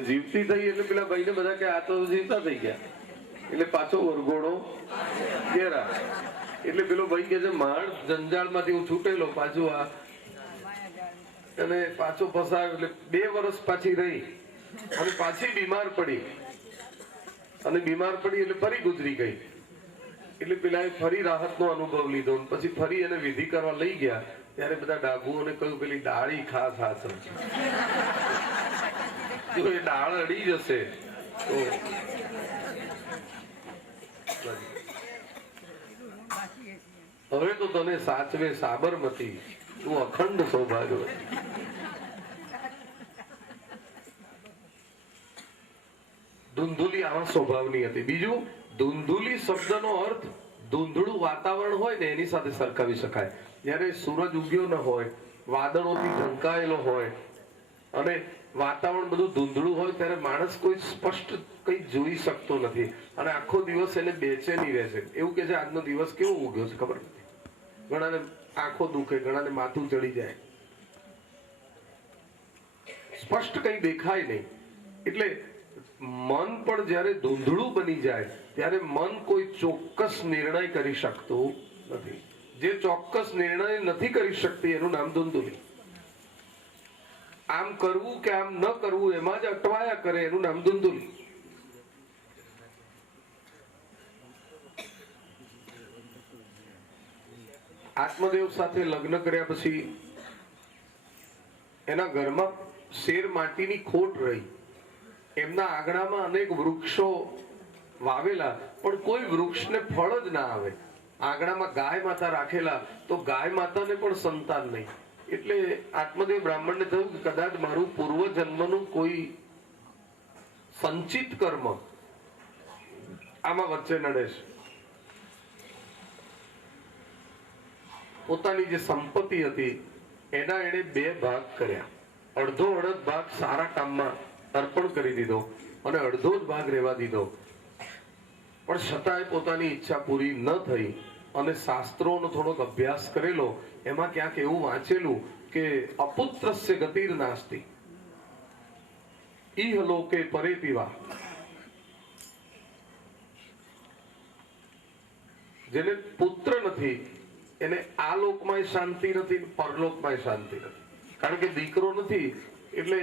જીવતી થઈ એટલે પેલા ભાઈને બધા કે આ તો જીવતા થઈ ગયા, એટલે પાછો વરઘોડો ઘેરા. એટલે પેલો ભાઈ કે છે માણ જંજાળમાંથી હું છૂટેલો પાછું આ, અને પાછો ફસાયો. એટલે 2 વર્ષ પાછી રહી અને પાછી બીમાર પડી, અને બીમાર પડી એટલે ફરી ગુજરી ગઈ. એટલે પેલા ફરી રાહતનો અનુભવ લીધો. પછી ફરી એને વિધિ કરવા લઈ ગયા ત્યારે બધા ડાભુઓને કહ્યું પેલી ડાળી ખાસ હાથ, જો એ ડાળ અડી જશે તો હવે તો તને સાચવે સાબરમતી, તું અખંડ સૌભાગ્યવતી. ધૂંધુલી આવા સ્વભાવની હતી. બીજું, ધૂંધુલી શબ્દનો અર્થ ધૂંધળું વાતાવરણ હોય ને એની સાથે સરખાવી શકાય. જ્યારે સૂરજ ઉગ્યો ન હોય, વાદળોથી ઢંકાયેલો હોય અને વાતાવરણ બધું ધૂંધળું હોય ત્યારે માણસ કોઈ સ્પષ્ટ કઈ જોઈ શકતો નથી અને આખો દિવસ એને બેચેની રહે છે. એવું કે છે આજનો દિવસ કેવો ઉગ્યો છે ખબર નથી. ઘણાને આંખો દુખે, ઘણાને માથું ચડી જાય, સ્પષ્ટ કઈ દેખાય નહીં. એટલે મન પણ જ્યારે ધૂંધળું બની જાય ત્યારે મન કોઈ ચોક્કસ નિર્ણય કરી શકતું નથી. જે ચોક્કસ નિર્ણય નથી કરી શકતી એનું નામ ધૂંધુલી. આમ કરવું કે આમ ન કરવું એમાં જ અટવાયા કરે એનું નામ ધૂંધુલી. આત્મદેવ સાથે લગ્ન કર્યા પછી એના ઘરમાં શેર માટીની ખોટ રહી. એમના આંગણામાં અનેક વૃક્ષો વાવેલા પણ કોઈ વૃક્ષને ફળ જ ના આવે. આંગણામાં ગાય માતા રાખેલા તો ગાય માતાને પણ સંતાન નહીં. એટલે આત્મદેવ બ્રાહ્મણને થયું કે કદાચ મારું પૂર્વ જન્મનું કોઈ સંચિત કર્મ આમાં વચ્ચે નડે છે. પોતાની જે સંપત્તિ હતી એના એને 2 ભાગ કર્યા. અડધો અડધ ભાગ સારા કામમાં અર્પણ કરી દીધો અને અડધો જ ભાગ રહેવા દીધો. પણ છતાંય પોતાની ઈચ્છા પૂરી ન થઈ અને શાસ્ત્રોનો થોડોક અભ્યાસ કરેલો. એમાં ક્યાંક એવું વાંચેલું કે અપુત્રસ્ય ગતિર નાસ્તિ ઇહ લોકે પરેપિવા. જેને પુત્ર નથી એને આ લોકમાં શાંતિ નથી, પરલોકમાં શાંતિ નથી. કારણ કે દીકરો નથી એટલે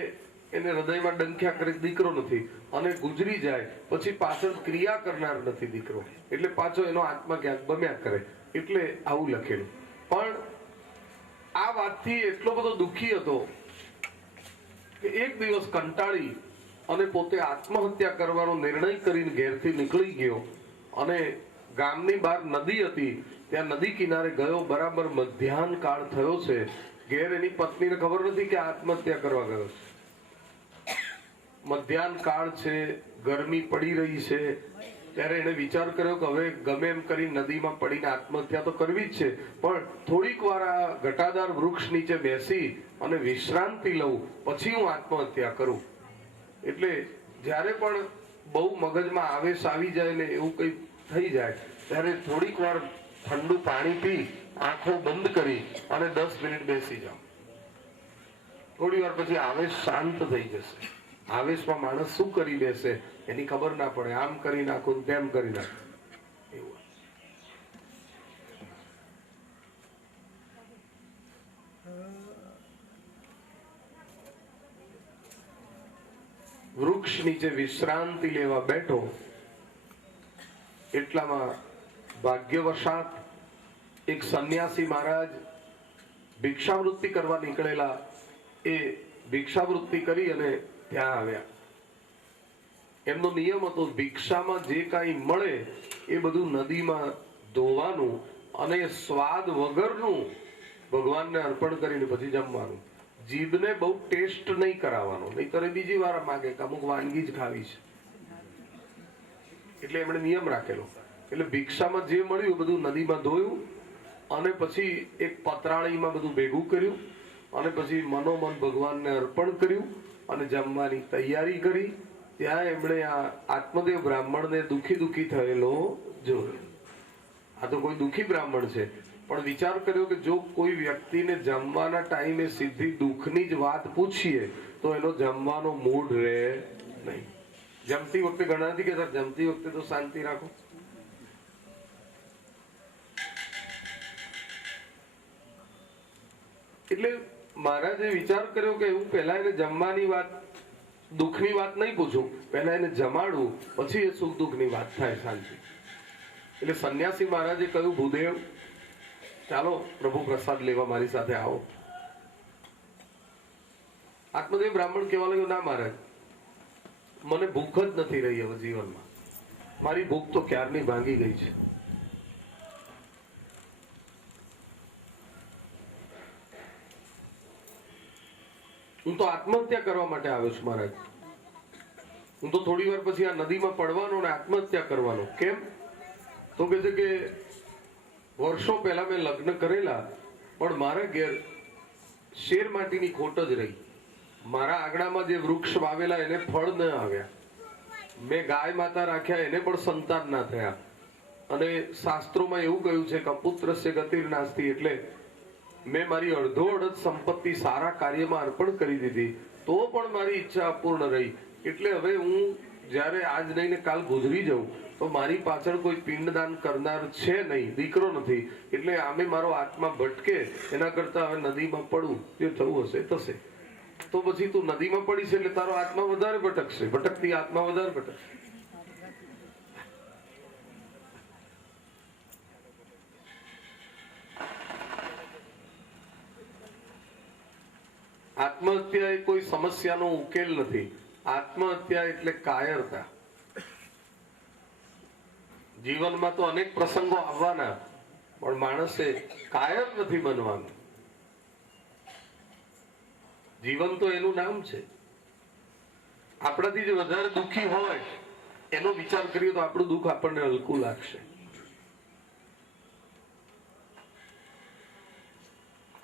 એને હૃદયમાં ડંખ્યા કરે દીકરો નથી, અને ગુજરી જાય પછી પાછળ ક્રિયા કરનાર નથી દીકરો, એટલે પાછો એનો આત્મા ક્યાંક બમ્યા કરે. એટલે આવું લખેલું. પણ આ વાતથી એટલો બધો દુઃખી હતો કે એક દિવસ કંટાળી અને પોતે આત્મહત્યા કરવાનો નિર્ણય કરીને ઘેરથી નીકળી ગયો અને ગામની બહાર નદી હતી ત્યાં નદી કિનારે ગયો. બરાબર મધ્યાહન કાળ થયો છે. ઘેર એની પત્નીને ખબર નથી કે આત્મહત્યા કરવા ગયો છે. મધ્યાહન કાળ છે, ગરમી પડી રહી છે, ત્યારે એને વિચાર કર્યો કે હવે ગમે એમ કરી નદીમાં પડીને આત્મહત્યા તો કરવી જ છે, પણ થોડીક વાર આ ઘટાદાર વૃક્ષ નીચે બેસી અને વિશ્રાંતિ લઉં પછી હું આત્મહત્યા કરું. એટલે જ્યારે પણ બહુ મગજમાં આવેશ આવી જાય ને એવું કઈ થઈ જાય ત્યારે થોડીક વાર ઠંડુ પાણી પી આંખો બંધ કરી અને 10 મિનિટ બેસી જાઓ. થોડી વાર પછી આવેશ શાંત થઈ જશે. આવેશમાં માણસ શું કરી બેસે એની ખબર ના પડે. આમ કરી નાખું તેમ કરી નાખું એવું. વૃક્ષ નીચે વિશ્રાંતિ લેવા બેઠો એટલામાં ભાગ્યવશાત એક સંન્યાસી મહારાજ ભિક્ષાવૃત્તિ કરવા નીકળેલા. એ ભિક્ષાવૃત્તિ કરી અને ત્યાં આવ્યા. એમનો નિયમ હતો ભિક્ષામાં જે કાંઈ મળે એ બધું નદીમાં ધોવાનું અને સ્વાદ વગરનું ભગવાનને અર્પણ કરીને પછી જમવાનું. જીભને બહુ ટેસ્ટ નહીં કરાવવાનો, નહીંતર બીજી વાર માંગે કે અમુક વાનગી જ ખાવી છે. એટલે એમણે નિયમ રાખેલો. એટલે ભિક્ષામાં જે મળ્યું બધું નદીમાં ધોયું અને પછી એક પતરાળીમાં બધું ભેગું કર્યું અને પછી મનોમન ભગવાનને અર્પણ કર્યું અને જમવાની તૈયારી કરી. ત્યાં એમણે આ આત્મદેવ બ્રાહ્મણને દુખી થયેલો જોયો. આ તો કોઈ દુખી બ્રાહ્મણ છે, પણ વિચાર કર્યો કે જો કોઈ વ્યક્તિને જમવાના ટાઈમે સીધી દુઃખની જ વાત પૂછીએ તો એનો જમવાનો મૂડ રહે નહીં. જમતી વખતે ઘણા નથી કહેતા જમતી વખતે તો શાંતિ રાખો. એટલે મહારાજે વિચાર કર્યો કે હું પહેલા એને જમવાની વાત, દુઃખની વાત નહીં પૂછું, પહેલા એને જમાડું, પછી એ સુખ દુઃખની વાત થાય શાંતિ. એટલે સંન્યાસી મહારાજે કહ્યું, ભૂદેવ ચાલો પ્રભુ પ્રસાદ લેવા મારી સાથે આવો. આત્મદેવ બ્રાહ્મણ કહેવા લાગ્યો, ના મહારાજ, મને ભૂખ જ નથી રહી હવે જીવનમાં. મારી ભૂખ તો ક્યારની ભાંગી ગઈ છે. હું તો આત્મહત્યા કરવા માટે આવ્યો છું મહારાજ. હું તો થોડી વાર પછી આ નદીમાં પડવાનો ને આત્મહત્યા કરવાનો. કેમ? તો કે છે કે વર્ષો પહેલા મેં લગ્ન કરેલા, પણ મારા ઘેર શેર માટીની ખોટ જ રહી. મારા આંગણામાં જે વૃક્ષ વાવેલા એને ફળ ન આવ્યા. મેં ગાય માતા રાખ્યા, એને પણ સંતાન ના થયા. અને શાસ્ત્રોમાં એવું કહ્યું છે કે અપુત્રસ્ય ગતિર નાસ્તિ, એટલે મેં મારી અડધો અડધ સંપત્તિ સારા કાર્યમાં અર્પણ કરી દીધી, તો પણ મારી ઈચ્છા અપૂર્ણ રહી. એટલે હવે હું જ્યારે આજ નહીં ને કાલ ગુજરી જાઉં તો મારી પાછળ કોઈ પિંડદાન કરનાર છે નહીં, દીકરો નથી. એટલે આમે મારો આત્મા ભટકે એના કરતા હવે નદીમાં પડું, જે થવું હશે થશે. તો પછી તું નદીમાં પડીશ એટલે તારો આત્મા વધારે ભટકશે, ભટકતી આત્મા વધારે ભટકશે. આત્મહત્યા એ કોઈ સમસ્યાનો ઉકેલ નથી. આત્મહત્યા એટલે કાયરતા. જીવનમાં તો અનેક પ્રસંગો આવવાના, પણ માણસે કાયર નથી બનવાનું. જીવન તો એનું નામ છે. આપણાથી જે વધારે દુઃખી હોય એનો વિચાર કરીએ તો આપણું દુઃખ આપણને હલકું લાગશે.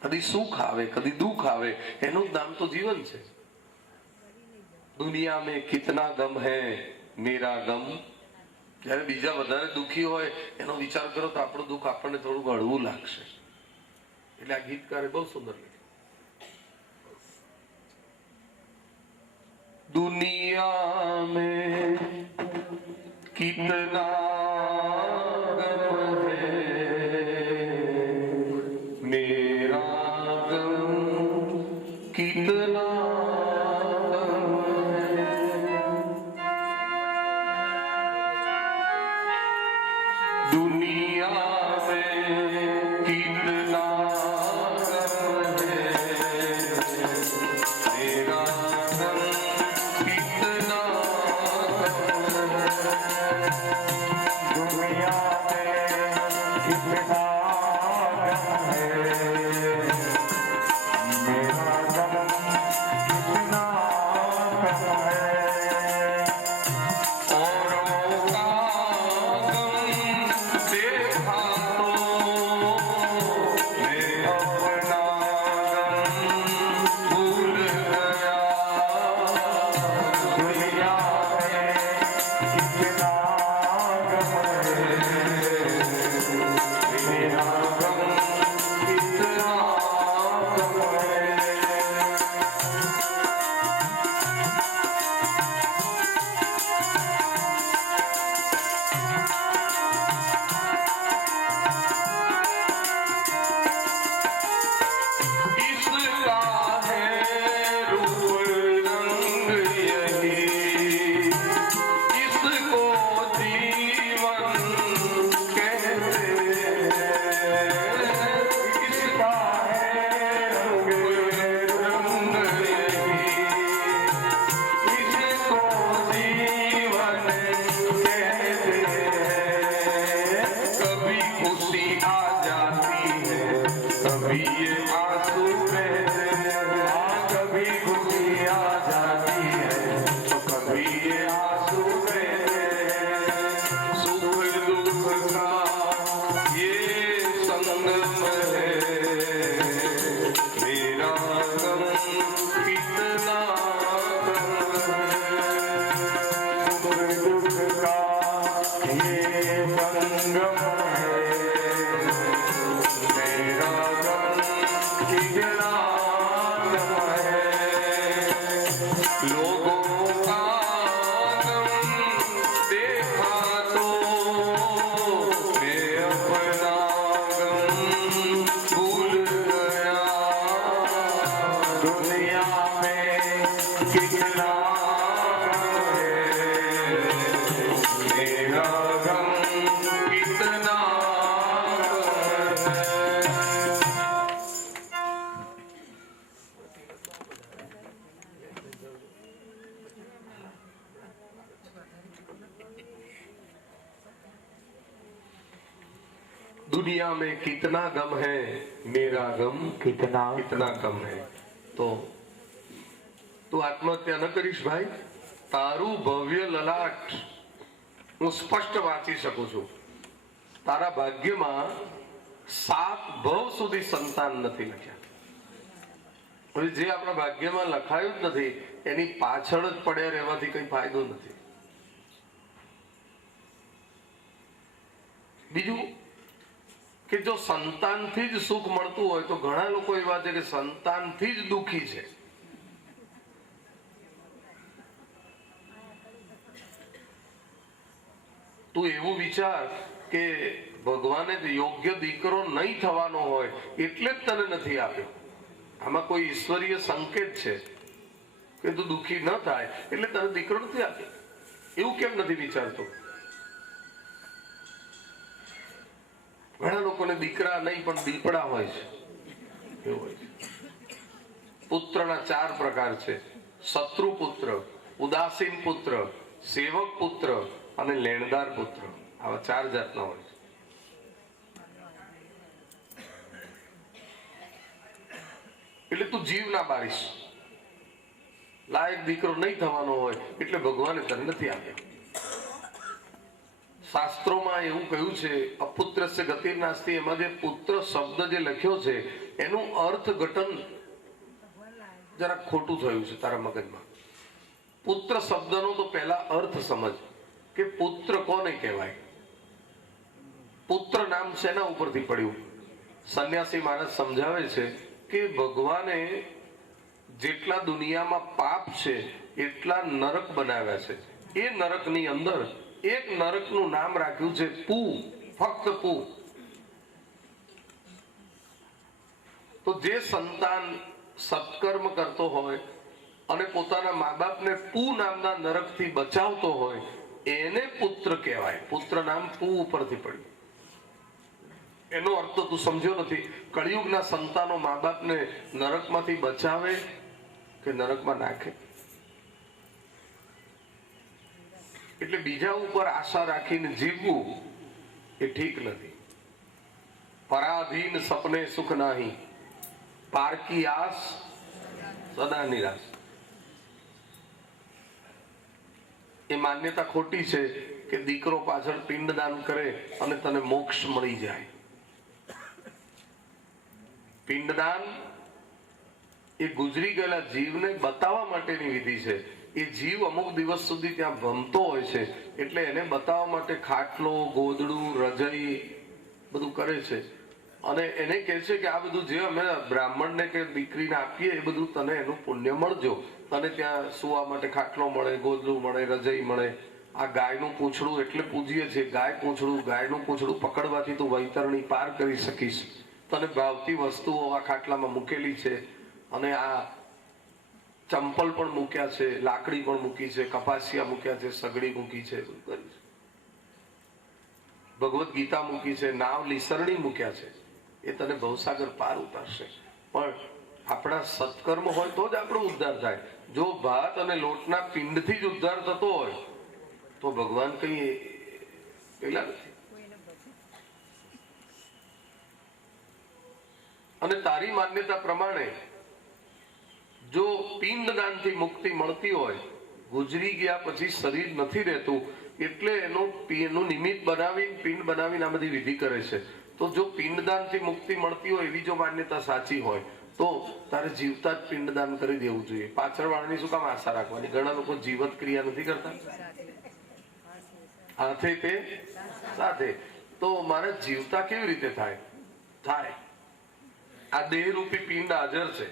કદી સુખ આવે કદી દુઃખ આવે, એનું નામ તો જીવન છે. દુનિયા મેં કિતના ગમ હૈ મેરા ગમ. જયારે બીજા વધારે દુઃખી હોય એનો વિચાર કરો તો આપણું દુઃખ આપણને થોડું હળવું લાગશે. એટલે આ ગીતકારે બહુ સુંદર લખ્યું. दुनिया में कितना गम है मेरा गम कितना दुनिया में कितना लोगों का दुनिया में कितना गम है, मेरा गम कितना कम है। તો તું આત્મહત્યા ન કરીશ ભાઈ, તારું ભવ્ય લલાટ હું સ્પષ્ટ વાંચી શકું છું. તારા ભાગ્યમાં 7 ભવ સુધી સંતાન નથી લખ્યા. હવે જે આપણા ભાગ્યમાં લખાયું જ નથી એની પાછળ જ પડ્યા રહેવાથી કઈ ફાયદો નથી. બીજું કે જો સંતાનથી જ સુખ મળતું હોય તો ઘણા લોકો એવા છે કે સંતાનથી જ દુઃખી છે. તું એવું વિચાર કે ભગવાને યોગ્ય દીકરો નહીં થવાનો હોય એટલે જ તને નથી આપ્યો. આમાં કોઈ ઈશ્વરીય સંકેત છે કે તું દુઃખી ન થાય એટલે તને દીકરો નથી આપ્યો. એવું કેમ નથી વિચારતો? ઘણા લોકોને દીકરા નહીં પણ દીપડા હોય છે. એવું હોય છે. પુત્રના 4 પ્રકાર છે: શત્રુ પુત્ર, ઉદાસીન પુત્ર, સેવક પુત્ર અને લેણદાર પુત્ર. આવા 4 જાતના હોય છે. એટલે તું જીવ ના બારીશ. લાયક દીકરો નહીં થવાનો હોય એટલે ભગવાને તને નથી આપ્યા. શાસ્ત્રોમાં એવું કહ્યું છે, અપુત્રસ્ય ગતિર્નાસ્તિ. એમાં જે પુત્ર શબ્દ જે લખ્યો છે એનું અર્થઘટન જરા ખોટું થયું છે તારા મગજમાં. પુત્ર શબ્દનો તો પહેલા અર્થ સમજ કે પુત્ર કોને કહેવાય. પુત્ર નામ શેના ઉપરથી પડ્યું? સંન્યાસી મહારાજ સમજાવે છે કે ભગવાને જેટલા દુનિયામાં પાપ છે એટલા નરક બનાવ્યા છે. એ નરકની અંદર એક નરકનું નામ રાખ્યું છે પુ, ફક્ત પુ. તો જે સંતાન સત્કર્મ કરતો હોય અને પોતાના મા બાપને પુ નામના નરકથી બચાવતો હોય એને પુત્ર કહેવાય. પુત્ર નામ પુ ઉપરથી પડ્યું. એનો અર્થ તો તું સમજ્યો નથી. કળિયુગના સંતાનો મા બાપને નરકમાંથી બચાવે કે નરકમાં નાખે. એટલે બીજા ઉપર આશા રાખીને જીવવું એ ઠીક નથી. પરાધીન સપને સુખ નાહી, પારકી આસ સદા નિરાશ. એ માન્યતા ખોટી છે કે દીકરો પાછળ પિંડદાન કરે અને તને મોક્ષ મળી જાય. પિંડદાન એ ગુજરી ગયેલા જીવને બતાવવા માટેની વિધિ છે. એ જીવ અમુક દિવસ સુધી ત્યાં ભમતો હોય છે એટલે એને બતાવવા માટે ખાટલો, ગોદડું, રજઈ બધું કરે છે અને એને કહે છે કે આ બધું જે અમે બ્રાહ્મણને કે દીકરીને આપીએ એ બધું તને એનું પુણ્ય મળજો. તને ત્યાં સુવા માટે ખાટલો મળે, ગોદડું મળે, રજઈ મળે. આ ગાયનું પૂંછડું એટલે પૂજીએ છીએ. ગાયનું પૂંછડું પકડવાથી તું વૈતરણી પાર કરી શકીશ. તને ભાવતી વસ્તુઓ આ ખાટલામાં મૂકેલી છે અને આ ચંપલ પણ મૂક્યા છે, લાકડી પણ મૂકી છે, કપાસિયા મૂક્યા છે, સગડી મૂકી છે, ભગવદ ગીતા મૂકી છે, નાવ લીસરણી મૂક્યા છે. એ તને ભવસાગર પાર ઉતારશે. પણ આપણા સત્કર્મ હોય તો જ આપણો ઉદ્ધાર થાય. જો ભાત અને લોટના પિંડથી જ ઉદ્ધાર થતો હોય તો ભગવાન કઈ પેલા નથી. અને તારી માન્યતા પ્રમાણે જો પિંડદાનથી મુક્તિ મળતી હોય, ગુજરી ગયા પછી શરીર નથી રહેતું એટલે એનું નિમિત્ત બનાવી પિંડ બનાવીને આ બધી વિધિ કરે છે. તો જો પિંડદાનથી મુક્તિ મળતી હોય એવી જો માન્યતા સાચી હોય તો તારે જીવતા જ પિંડદાન કરી દેવું જોઈએ. પાછળ વાળાની શું કામ આશા રાખવાની? ઘણા લોકો જીવત ક્રિયા નથી કરતા, હાથે તે સાથે. તો મારે જીવતા કેવી રીતે થાય? આ દેહરૂપી પિંડ હાજર છે.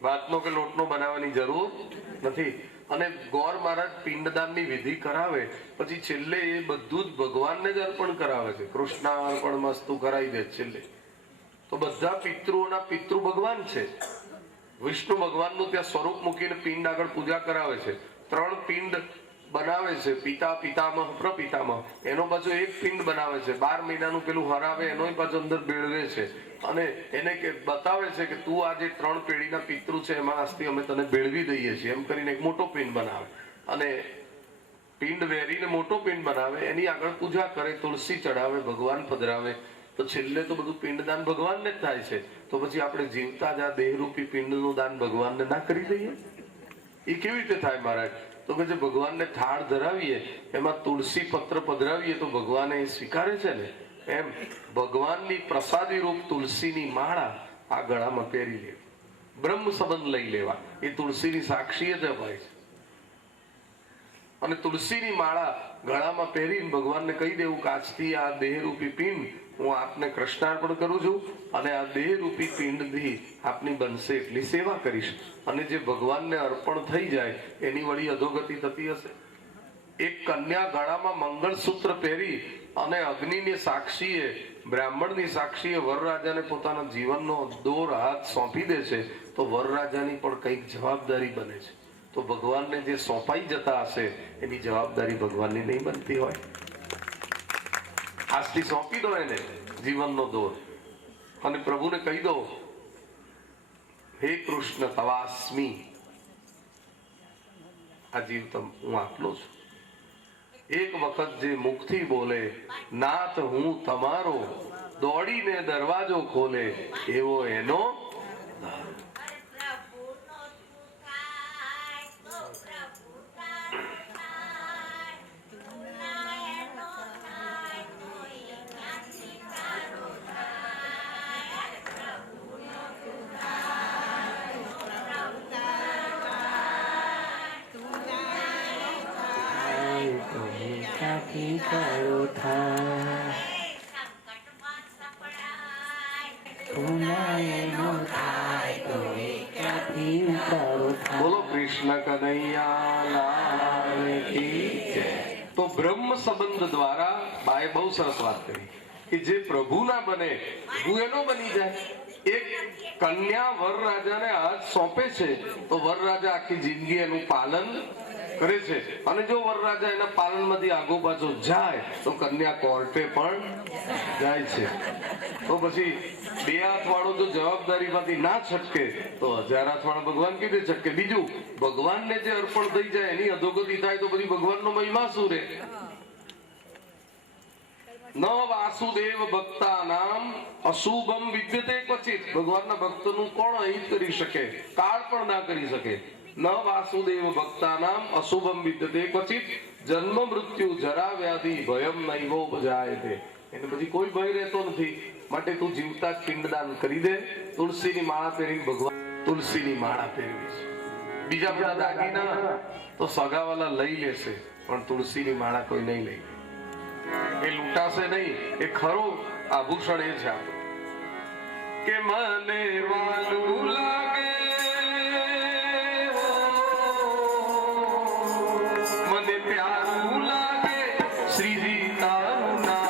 ભાતનો કે લોટનો બનાવવાની જરૂર નથી. અને ગોર મહારાજ પિંડદાનની વિધિ કરાવે પછી છેલ્લે એ બધું જ ભગવાનને જ અર્પણ કરાવે છે. કૃષ્ણાર્પણ મસ્તુ કરાવી દે છેલ્લે. તો બધા પિતૃઓના પિતૃ ભગવાન છે. વિષ્ણુ ભગવાનનું ત્યાં સ્વરૂપ મૂકીને પિંડ આગળ પૂજા કરાવે છે. 3 પિંડ બનાવે છે, પિતા, પિતામહ, પ્રપિતામહ. એનો પાછો એક પિંડ બનાવે છે, 12 મહિનાનું પેલું હરાવે એનો પાછો અંદર બેળવે છે અને એને કે બતાવે છે કે તું આ જે 3 પેઢીના પિતૃ છે એમાં આજથી અમે તને બેળવી દઈએ છીએ, એમ કરીને એક મોટો પિંડ બનાવે અને પિંડ વેરીને મોટો પિંડ બનાવે, એની આગળ પૂજા કરે, તુલસી ચડાવે, ભગવાન પધરાવે. તો છેલ્લે તો બધું પિંડદાન ભગવાનને જ થાય છે. તો પછી આપણે જીવતા જ આ દેહરૂપી પિંડનું દાન ભગવાનને ના કરી દઈએ? એ કેવી રીતે થાય મહારાજ? તો કે જે ભગવાનને થાળ ધરાવીએ એમાં તુલસી પત્ર પધરાવીએ તો ભગવાન એ સ્વીકારે છે ને, એમ ભગવાનની પ્રસાદી રૂપ તુલસીની માળા આ ગળામાં પહેરી લેવી, બ્રહ્મ સંબંધ લઈ લેવા. એ તુલસીની સાક્ષી જ અપાય છે. અને તુલસીની માળા ગળામાં પહેરીને ભગવાનને કહી દેવું કે આજથી આ દેહરૂપી પિંડ હું આપને કૃષ્ણાર્પણ કરું છું અને આ દેહરૂપી પિંડથી આપની બનશે એટલી સેવા કરીશ. અને જે ભગવાનને અર્પણ થઈ જાય એની વળી અધોગતિ થતી હશે. એક કન્યા ગળામાં મંગળસૂત્ર પહેરી અને અગ્નિની સાક્ષીએ, બ્રાહ્મણની સાક્ષીએ વરરાજાને પોતાના જીવનનો દોર હાથ સોંપી દે છે તો વરરાજાની પણ કંઈક જવાબદારી બને છે. તો ભગવાનને જે સોંપાઈ જતા હશે એની જવાબદારી ભગવાનની નહીં બનતી હોય? આજથી સોંપી દો એને જીવનનો દોર અને પ્રભુને કહી દો, હે કૃષ્ણ તવાસ્મી, આ જીવ હું આપનો છું. એક વખત જે મુખથી બોલે નાથ હું તમારો, દોડીને દરવાજો ખોલે એવો એનો. બોલો કૃષ્ણ કનૈયા લાલ કી જય. તો બ્રહ્મ સંબંધ દ્વારા બાએ બહુ સરસ વાત કરી કે જે પ્રભુ ના બને હું એનો બની જાય. એક કન્યા વરરાજાને હાથ સોંપે છે તો વરરાજા આખી જિંદગી એનું પાલન કરે છે અને જો વરરાજા એના પાલનમાંથી આગો પાછો જાય તો કન્યા કોર્ટે પણ જાય છે. તો પછી 2 હાથ વાળો જો જવાબદારીમાંથી ના છટકે તો 1000 હાથ વાળો ભગવાન કીધે છટકે. બીજું, ભગવાનને જે અર્પણ થઈ જાય એની અધોગતિ થાય તો પછી ભગવાનનો મહિમા શું રે? ન વાસુદેવ ભક્તા નામ અશુભમ વિદ્યતે ક્વચિત. ભગવાનના ભક્તનું કોણ અહિત કરી શકે? કાળ પણ ના કરી શકે. ન વાસુદેવ ભક્તા નામ અશુભમ વિદ્યતે ક્વચિત જન્મ મૃત્યુ જરા વ્યાધિ ભયમ નૈવોપજાયતે. એને પછી કોઈ ભય રહેતો નથી. માટે તું જીવતા જ પિંડદાન કરી દે. તુલસીની માળા પહેરીને ભગવાન તુલસીની માળા પહેરવી છે. બીજા બધા દાગીના તો સગાવાલા લઈ લેશે પણ તુલસીની માળા કોઈ નહીં લઈ લે. એ લૂંટાશે નહીં. એ ખરું આભૂષણ એ છે કે મને વાલું લાગે, મને પ્યારું લાગે શ્રીજી તારું નામ.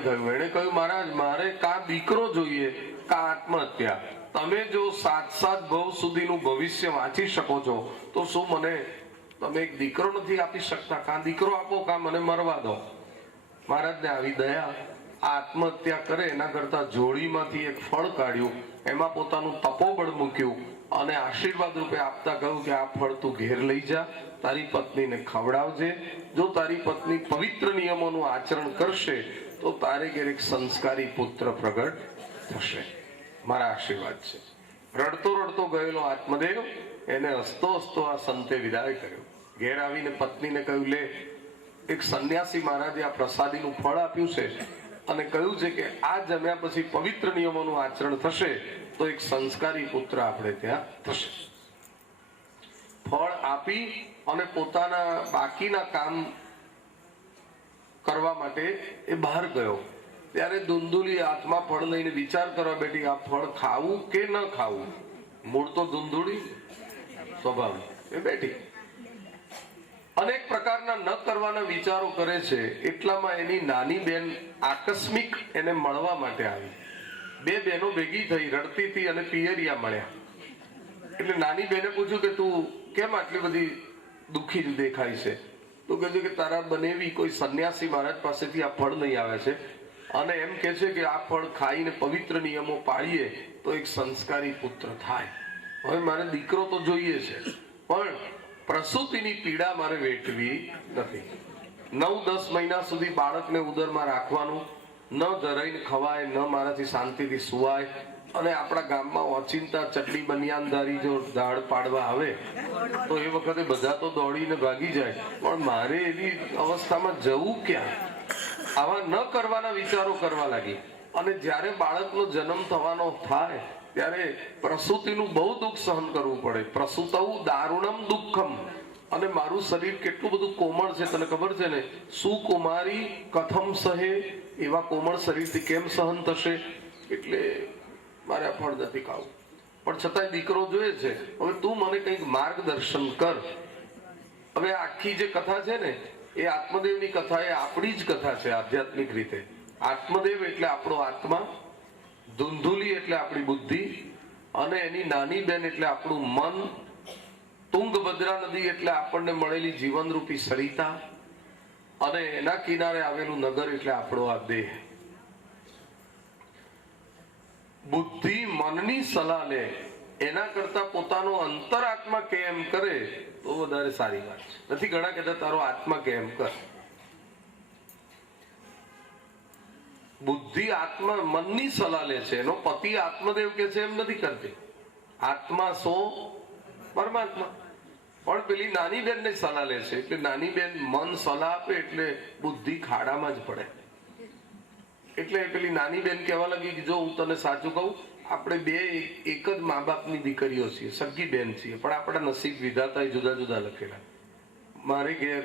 નહીં કહ્યું. એણે કહ્યું મહારાજ મારે કા દીકરો જોઈએ કા આત્મહત્યા. તમે જો 7 ભવ સુધીનું ભવિષ્ય વાંચી શકો છો તો શું મને તમે એક દીકરો નથી આપી શકતા? કા દીકરો આપો કા મને મરવા દો. મહારાજને આવી દયા. આત્મહત્યા કરે એના કરતા જોડીમાંથી એક ફળ કાઢ્યું, એમાં પોતાનું તપોબળ મૂક્યું અને આશીર્વાદ રૂપે આપતા કહ્યું કે આ ફળ તું ઘેર લઈ જા, તારી પત્નીને ખવડાવજે. જો તારી પત્ની પવિત્ર નિયમોનું આચરણ કરશે તો તારે ઘેર એક સંસ્કારી પુત્ર પ્રગટ થશે. મારા આશીર્વાદ છે. રડતો રડતો ગયેલો આત્મદેવ એને હસતો હસતો આ સંતે વિદાય કર્યો. ઘેર આવીને પત્નીને કહ્યું, લે એક સંન્યાસી મહારાજે આ પ્રસાદીનું ફળ આપ્યું છે અને કહ્યું છે કે આ જમ્યા પછી પવિત્ર નિયમોનું આચરણ થશે તો એક સંસ્કારી પુત્ર આપણે ત્યાં થશે. ફળ આપી અને પોતાના બાકીના કામ કરવા માટે એ બહાર ગયો. ત્યારે ધુંધુલી હાથમાં ફળ લઈને વિચાર કરવા બેઠી, આ ફળ ખાવું કે ન ખાવું. મૂળ તો ધુંધુળી સ્વભાવ એ બેઠી અનેક પ્રકારના ન કરવાના વિચારો કરે છે. એટલામાં એની નાની બેન આકસ્મિક એને મળવા માટે આવી. બે બહેનો ભેગી થઈ, રડતી હતી અને પિયરિયા મળ્યા. એટલે નાની બેને પૂછ્યું કે તું કેમ આટલી બધી દુઃખી દેખાય છે? તો કહે છે કે તારા બનેવી કોઈ સંન્યાસી મહારાજ પાસેથી આ ફળ નહીં આવે છે અને એમ કે છે કે આ ફળ ખાઈને પવિત્ર નિયમો પાળીએ તો એક સંસ્કારી પુત્ર થાય. હવે મારે દીકરો તો જોઈએ છે પણ પ્રસૂતિની પીડા મારે વેઠવી નથી. 9-10 મહિના સુધી બાળકને ઉદરમાં રાખવાનું, ન ધરાઈને ખવાય, ન મારાથી શાંતિથી સુવાય. અને આપણા ગામમાં ઓચિંતા ચટણી બનિયાનદારી જો દાળ પાડવા આવે તો એ વખતે બધા તો દોડીને ભાગી જાય, પણ મારે એવી અવસ્થામાં જવું ક્યાં? આવા ન કરવાના વિચારો કરવા લાગી. અને જ્યારે બાળકનો જન્મ થવાનો થાય ત્યારે પ્રસૂતિનું બહુ દુઃખ સહન કરવું પડે. પ્રસૂતૌ દારુણમ દુઃખમ. અને મારું શરીર કેટલું બધું કોમળ છે તને ખબર છે ને? સુકુમારી કથમ સહે. એવા કોમળ શરીરથી કેમ સહન થશે? એટલે મારે આ ફળ નથી ખાવું. પણ છતાંય દીકરો જોઈએ છે. હવે તું મને કંઈક માર્ગદર્શન કર. હવે આખી જે કથા છે ને એ આત્મદેવની કથા, એ આપણી જ કથા છે આધ્યાત્મિક રીતે. આત્મદેવ એટલે આપણો આત્મા, ધુંધુલી એટલે આપણી બુદ્ધિ અને એની નાની બેન એટલે આપણું મન, તુંગભદ્રા નદી એટલે આપણને મળેલી જીવનરૂપી સરિતા અને એના કિનારે આવેલું નગર એટલે આપણો આ દેહ. બુદ્ધિ મનની સલાહ લે એના કરતા પોતાનો અંતરાત્મા કેમ કરે તો વધારે સારી વાત છે. નથી ઘણા કહેતા તારો આત્મા કેમ કર. બુદ્ધિ આત્મા મનની સલાહ લે છે. એનો પતિ આત્મદેવ કે છે એમ નથી કરતી. આત્મા સો પરમાત્મા. પણ પેલી નાની બેન ને સલાહ લે છે. એટલે નાની બેન મન સલાહ આપે એટલે બુદ્ધિ ખાડામાં જ પડે. એટલે પેલી નાની બેન કહેવા લાગી કે જો હું તને સાચું કહું, આપણે બે એક જ મા બાપની દીકરીઓ છીએ, સગી બેન છીએ, પણ આપણા નસીબ વિધાતા જુદા જુદા લખેલા. મારે ઘેર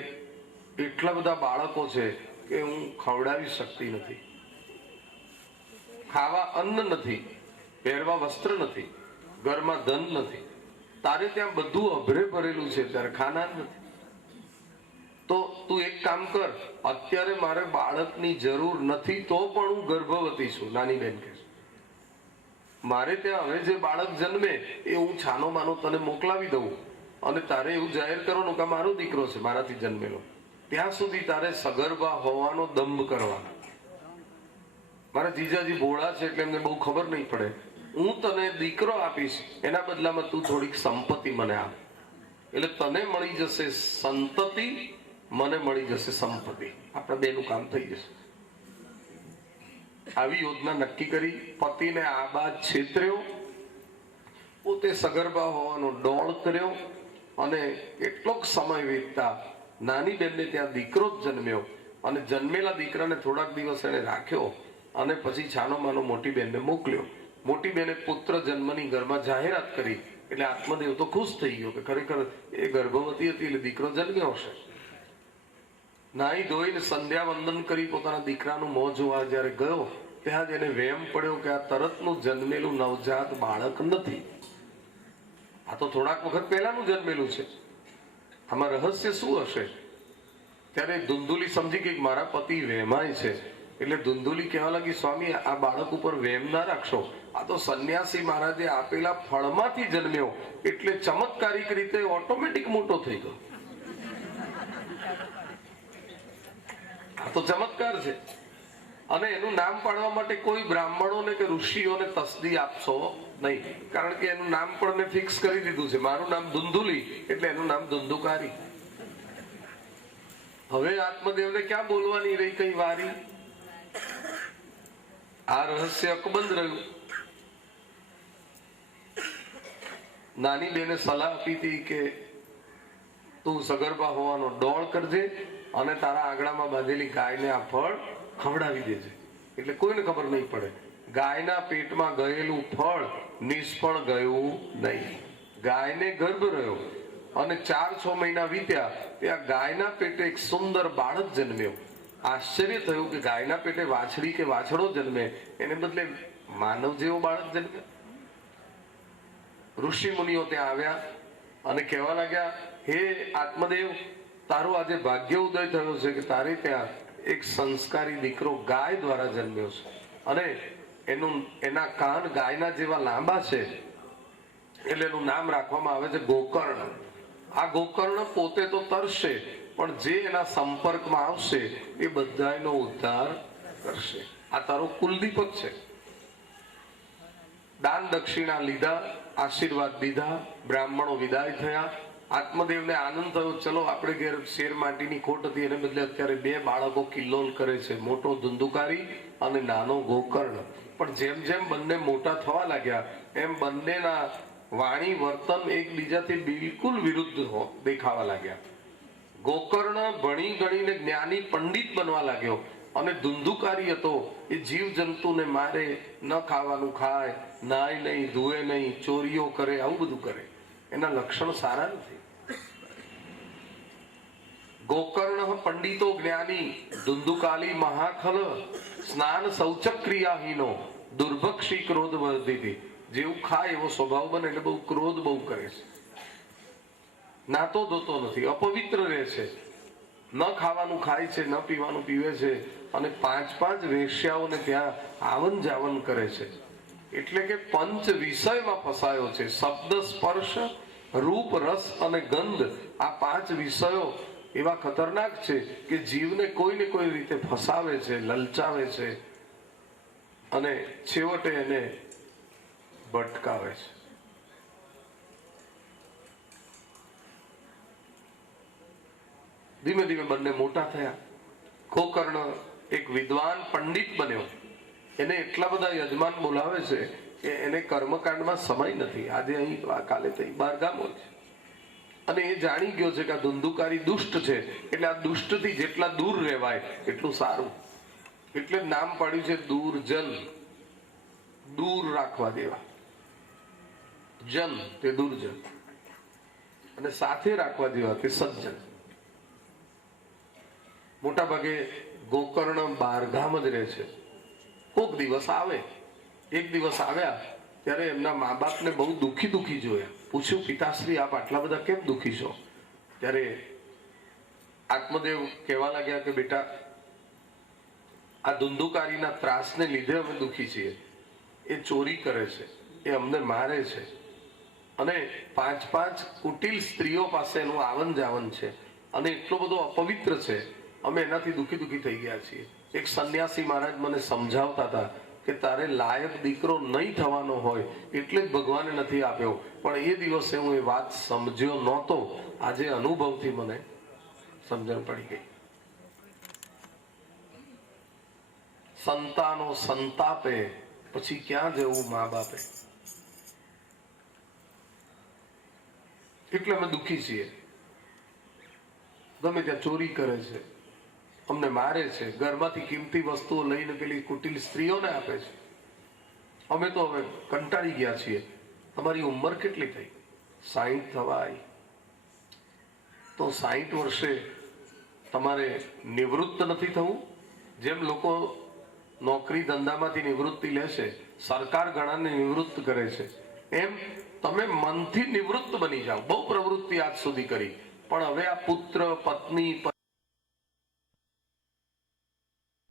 એટલા બધા બાળકો છે કે હું ખવડાવી શકતી નથી. ખાવા અન્ન નથી, પહેરવા વસ્ત્ર નથી, ઘરમાં ધન નથી. તારે ત્યાં બધું અભરે ભરેલું છે ત્યારે ખાના નથી. તો તું એક કામ કર, અત્યારે મારે બાળકની જરૂર નથી તો પણ હું ગર્ભવતી છું. નાની બેન કહે છે મારે ત્યાં હવે જે બાળક જન્મે એ હું છાનો માનો તને મોકલાવી દઉં અને તારે એવું જાહેર કરવાનું કે મારો દીકરો છે મારાથી જન્મેલો. ત્યાં સુધી તારે સગર્ભા હોવાનો દંભ કરવાનો. મારા જીજાજી ભોળા છે એટલે એમને બહુ ખબર નહીં પડે. હું તને દીકરો આપીશ, એના બદલામાં તું થોડીક સંપત્તિ મને આપ. એટલે તને મળી જશે સંતતિ, મને મળી જશે સંપત્તિ. આપણા બેનું કામ થઈ જશે. આવી યોજના નક્કી કરી. પતિને આ બાદ છેતર્યો, પોતે સગર્ભા હોવાનો ડોળ કર્યો અને કેટલોક સમય વીતતા નાની બેનને ત્યાં દીકરો જ જન્મ્યો. અને જન્મેલા દીકરાને થોડાક દિવસ એને રાખ્યો અને પછી છાનો માનો મોટી બેનને મોકલ્યો. મોટી બેને પુત્ર જન્મની ઘરમાં જાહેરાત કરી. એટલે આત્મદેવ તો ખુશ થઈ ગયો કે ખરેખર એ ગર્ભવતી હતી એટલે દીકરો જન્મ્યો હશે. નાહી ધોઈને સંધ્યા વંદન કરી પોતાના દીકરાનું મોં જોવા જયારે ગયો ત્યાં જ એને વહેમ પડ્યો કે આ તરતનું જન્મેલું નવજાત બાળક નથી, આ તો થોડાક વખત પહેલાનું જન્મેલું છે. આમાં રહસ્ય શું હશે? ત્યારે ધુંધુલી સમજી કે મારા પતિ વહેમાય છે એટલે ધુંધુલી કહેવા લાગી, સ્વામી આ બાળક ઉપર વેમ ના રાખશો, આ તો સંન્યાસી મહારાજે આપેલા ફળમાંથી જન્મ્યો, એટલે ચમત્કારિક રીતે ઓટોમેટિક મોટો થઈ ગયો. આ તો ચમત્કાર છે. અને એનું નામ પાડવા માટે કોઈ બ્રાહ્મણોને કે ઋષિઓને તસ્દી આપશો નહીં, કારણ કે એનું નામ પણ મેં ફિક્સ કરી દીધું છે. મારું નામ ધુંધુલી એટલે એનું નામ ધુંધુકારી. હવે આત્મદેવને ક્યાં બોલવાની રહી કઈ વારી? આ રહસ્ય અકબંધ રહ્યું. નાની બેને સલાહ આપી હતી કે તું સગર્ભા હોવાનો ડોળ કરજે અને તારા આંગણામાં બાંધેલી ગાયને આ ફળ ખવડાવી દેજે, એટલે કોઈને ખબર નહીં પડે. ગાયના પેટમાં ગયેલું ફળ નિષ્ફળ ગયું નહીં. ગાયને ગર્ભ રહ્યો અને 4-6 મહિના વીત્યા, ત્યાં ગાયના પેટે એક સુંદર બાળક જન્મ્યો. આશ્ચર્ય થયું કે ગાયના પેટે વાછડી કે વાછડો જન્મે, એને બદલે માનવ જેવો બાળક જન્મ્યો. ઋષિ મુનિઓ ત્યાં આવ્યા અને કહેવા લાગ્યા, હે આત્મદેવ, તારો આજે ભાગ્ય ઉદય થયો છે કે તારે ત્યાં એક સંસ્કારી દીકરો ગાય દ્વારા જન્મ્યો છે અને એના કાન ગાયના જેવા લાંબા છે, એટલે એનું નામ રાખવામાં આવે છે ગોકર્ણ. આ ગોકર્ણ પોતે તો તરશે, પણ જે એના સંપર્કમાં આવશે એ બધાનો ઉદ્ધાર કરશે. આ તારો કુલદીપક છે. દાન દક્ષિણા લીધા, આશીર્વાદ દીધા, બ્રાહ્મણો વિદાય થયા. આત્મદેવને આનંદ થયો, ચલો આપણે ઘેર શેર માટીની ખોટ હતી, એને બદલે અત્યારે 2 બાળકો કિલ્લોલ કરે છે, મોટો ધુંધુકારી અને નાનો ગોકર્ણ. પણ જેમ જેમ બંને મોટા થવા લાગ્યા એમ બંનેના વાણી વર્તન એકબીજાથી બિલકુલ વિરુદ્ધ દેખાવા લાગ્યા. ગોકર્ણ ભણી ગણીને જ્ઞાની પંડિત બનવા લાગ્યો અને ધુંધુકારી હતો એ જીવ જંતુને મારે, ન ખાવાનું ખાય, નાય નહીં, ધુએ નહીં, ચોરીઓ કરે, આવું બધું કરે. એના લક્ષણ સારા નથી. ગોકર્ણ પંડિતો જ્ઞાની, ધુંધુકાલી મહાખલ, સ્નાન શૌચ ક્રિયાહીનો, દુર્ભક્ષી ક્રોધ વર્ધિતી. જેવું ખાય એવો સ્વભાવ બને એટલે બહુ ક્રોધ બહુ કરે છે, નાતો ધોતો નથી, અપવિત્ર રહે છે, ન ખાવાનું ખાય છે, ન પીવાનું પીવે છે અને 5-5 વેશ્યાઓને ત્યાં આવન જાવન કરે છે. એટલે કે પંચ વિષયમાં ફસાયો છે. શબ્દ, સ્પર્શ, રૂપ, રસ અને ગંધ, આ 5 વિષયો એવા ખતરનાક છે કે જીવને કોઈ ને કોઈ રીતે ફસાવે છે, લલચાવે છે અને છેવટે એને ભટકાવે છે. ધીમે ધીમે બંને મોટા થયા. ગોકર્ણ એક વિદ્વાન પંડિત બન્યો. એને એટલા બધા યજમાન બોલાવે છે કે એને કર્મકાંડમાં સમય નથી. આજે અહીં, કાલે ત્યાં બહારગામ હોય છે. અને એ જાણી ગયો છે કે આ ધુંધુકારી દુષ્ટ છે, એટલે આ દુષ્ટથી જેટલા દૂર રહેવાય એટલું સારું. એટલે નામ પાડ્યું છે દૂરજન, દૂર રાખવા દેવા. જન તે દુર્જન અને સાથે રાખવા દેવા તે સજ્જન. મોટા ભાગે ગોકર્ણ બહારગામ જ રહે છે. કોક દિવસ આવે. એક દિવસ આવ્યા ત્યારે એમના મા બાપને બહુ દુખી જોયા. પૂછ્યું, પિતાશ્રી આપ આટલા બધા કેમ દુખી છો? ત્યારે આત્મદેવ કહેવા લાગ્યા કે બેટા, આ ધુંધુકારીના ત્રાસને લીધે અમે દુખી છીએ. એ ચોરી કરે છે, એ અમને મારે છે અને 5-5 કુટિલ સ્ત્રીઓ પાસે એનું આવન જાવન છે અને એટલો બધો અપવિત્ર છે. અમે એનાથી દુખી થઈ ગયા છીએ. એક સંન્યાસી મહારાજ મને સમજાવતા હતા કે તારે લાયક દીકરો નહીં થવાનો હોય એટલે જ ભગવાને નથી આપ્યો. પણ એ દિવસે હું એ વાત સમજ્યો નહોતો. આજે અનુભવથી મને સમજણ પડી ગઈ. સંતાનો સંતાપે પછી ક્યાં જવું મા બાપે. એટલે અમે દુઃખી છીએ. ગમે ત્યાં ચોરી કરે છે, અમને મારે છે, ઘરમાંથી કિંમતી વસ્તુઓ લઈને પેલી કુટિલ સ્ત્રીઓને આપે છે. અમે તો હવે કંટાળી ગયા છીએ. તમારી ઉંમર કેટલી થઈ? 60 થવા આવી. તો 60 વર્ષે તમારે નિવૃત્ત નથી થવું? જેમ લોકો નોકરી ધંધામાંથી નિવૃત્તિ લે છે, સરકાર ઘણાને નિવૃત્ત કરે છે, એમ તમે મનથી નિવૃત્ત બની જાઓ. બહુ પ્રવૃત્તિ આજ સુધી કરી, પણ હવે આ પુત્ર, પત્ની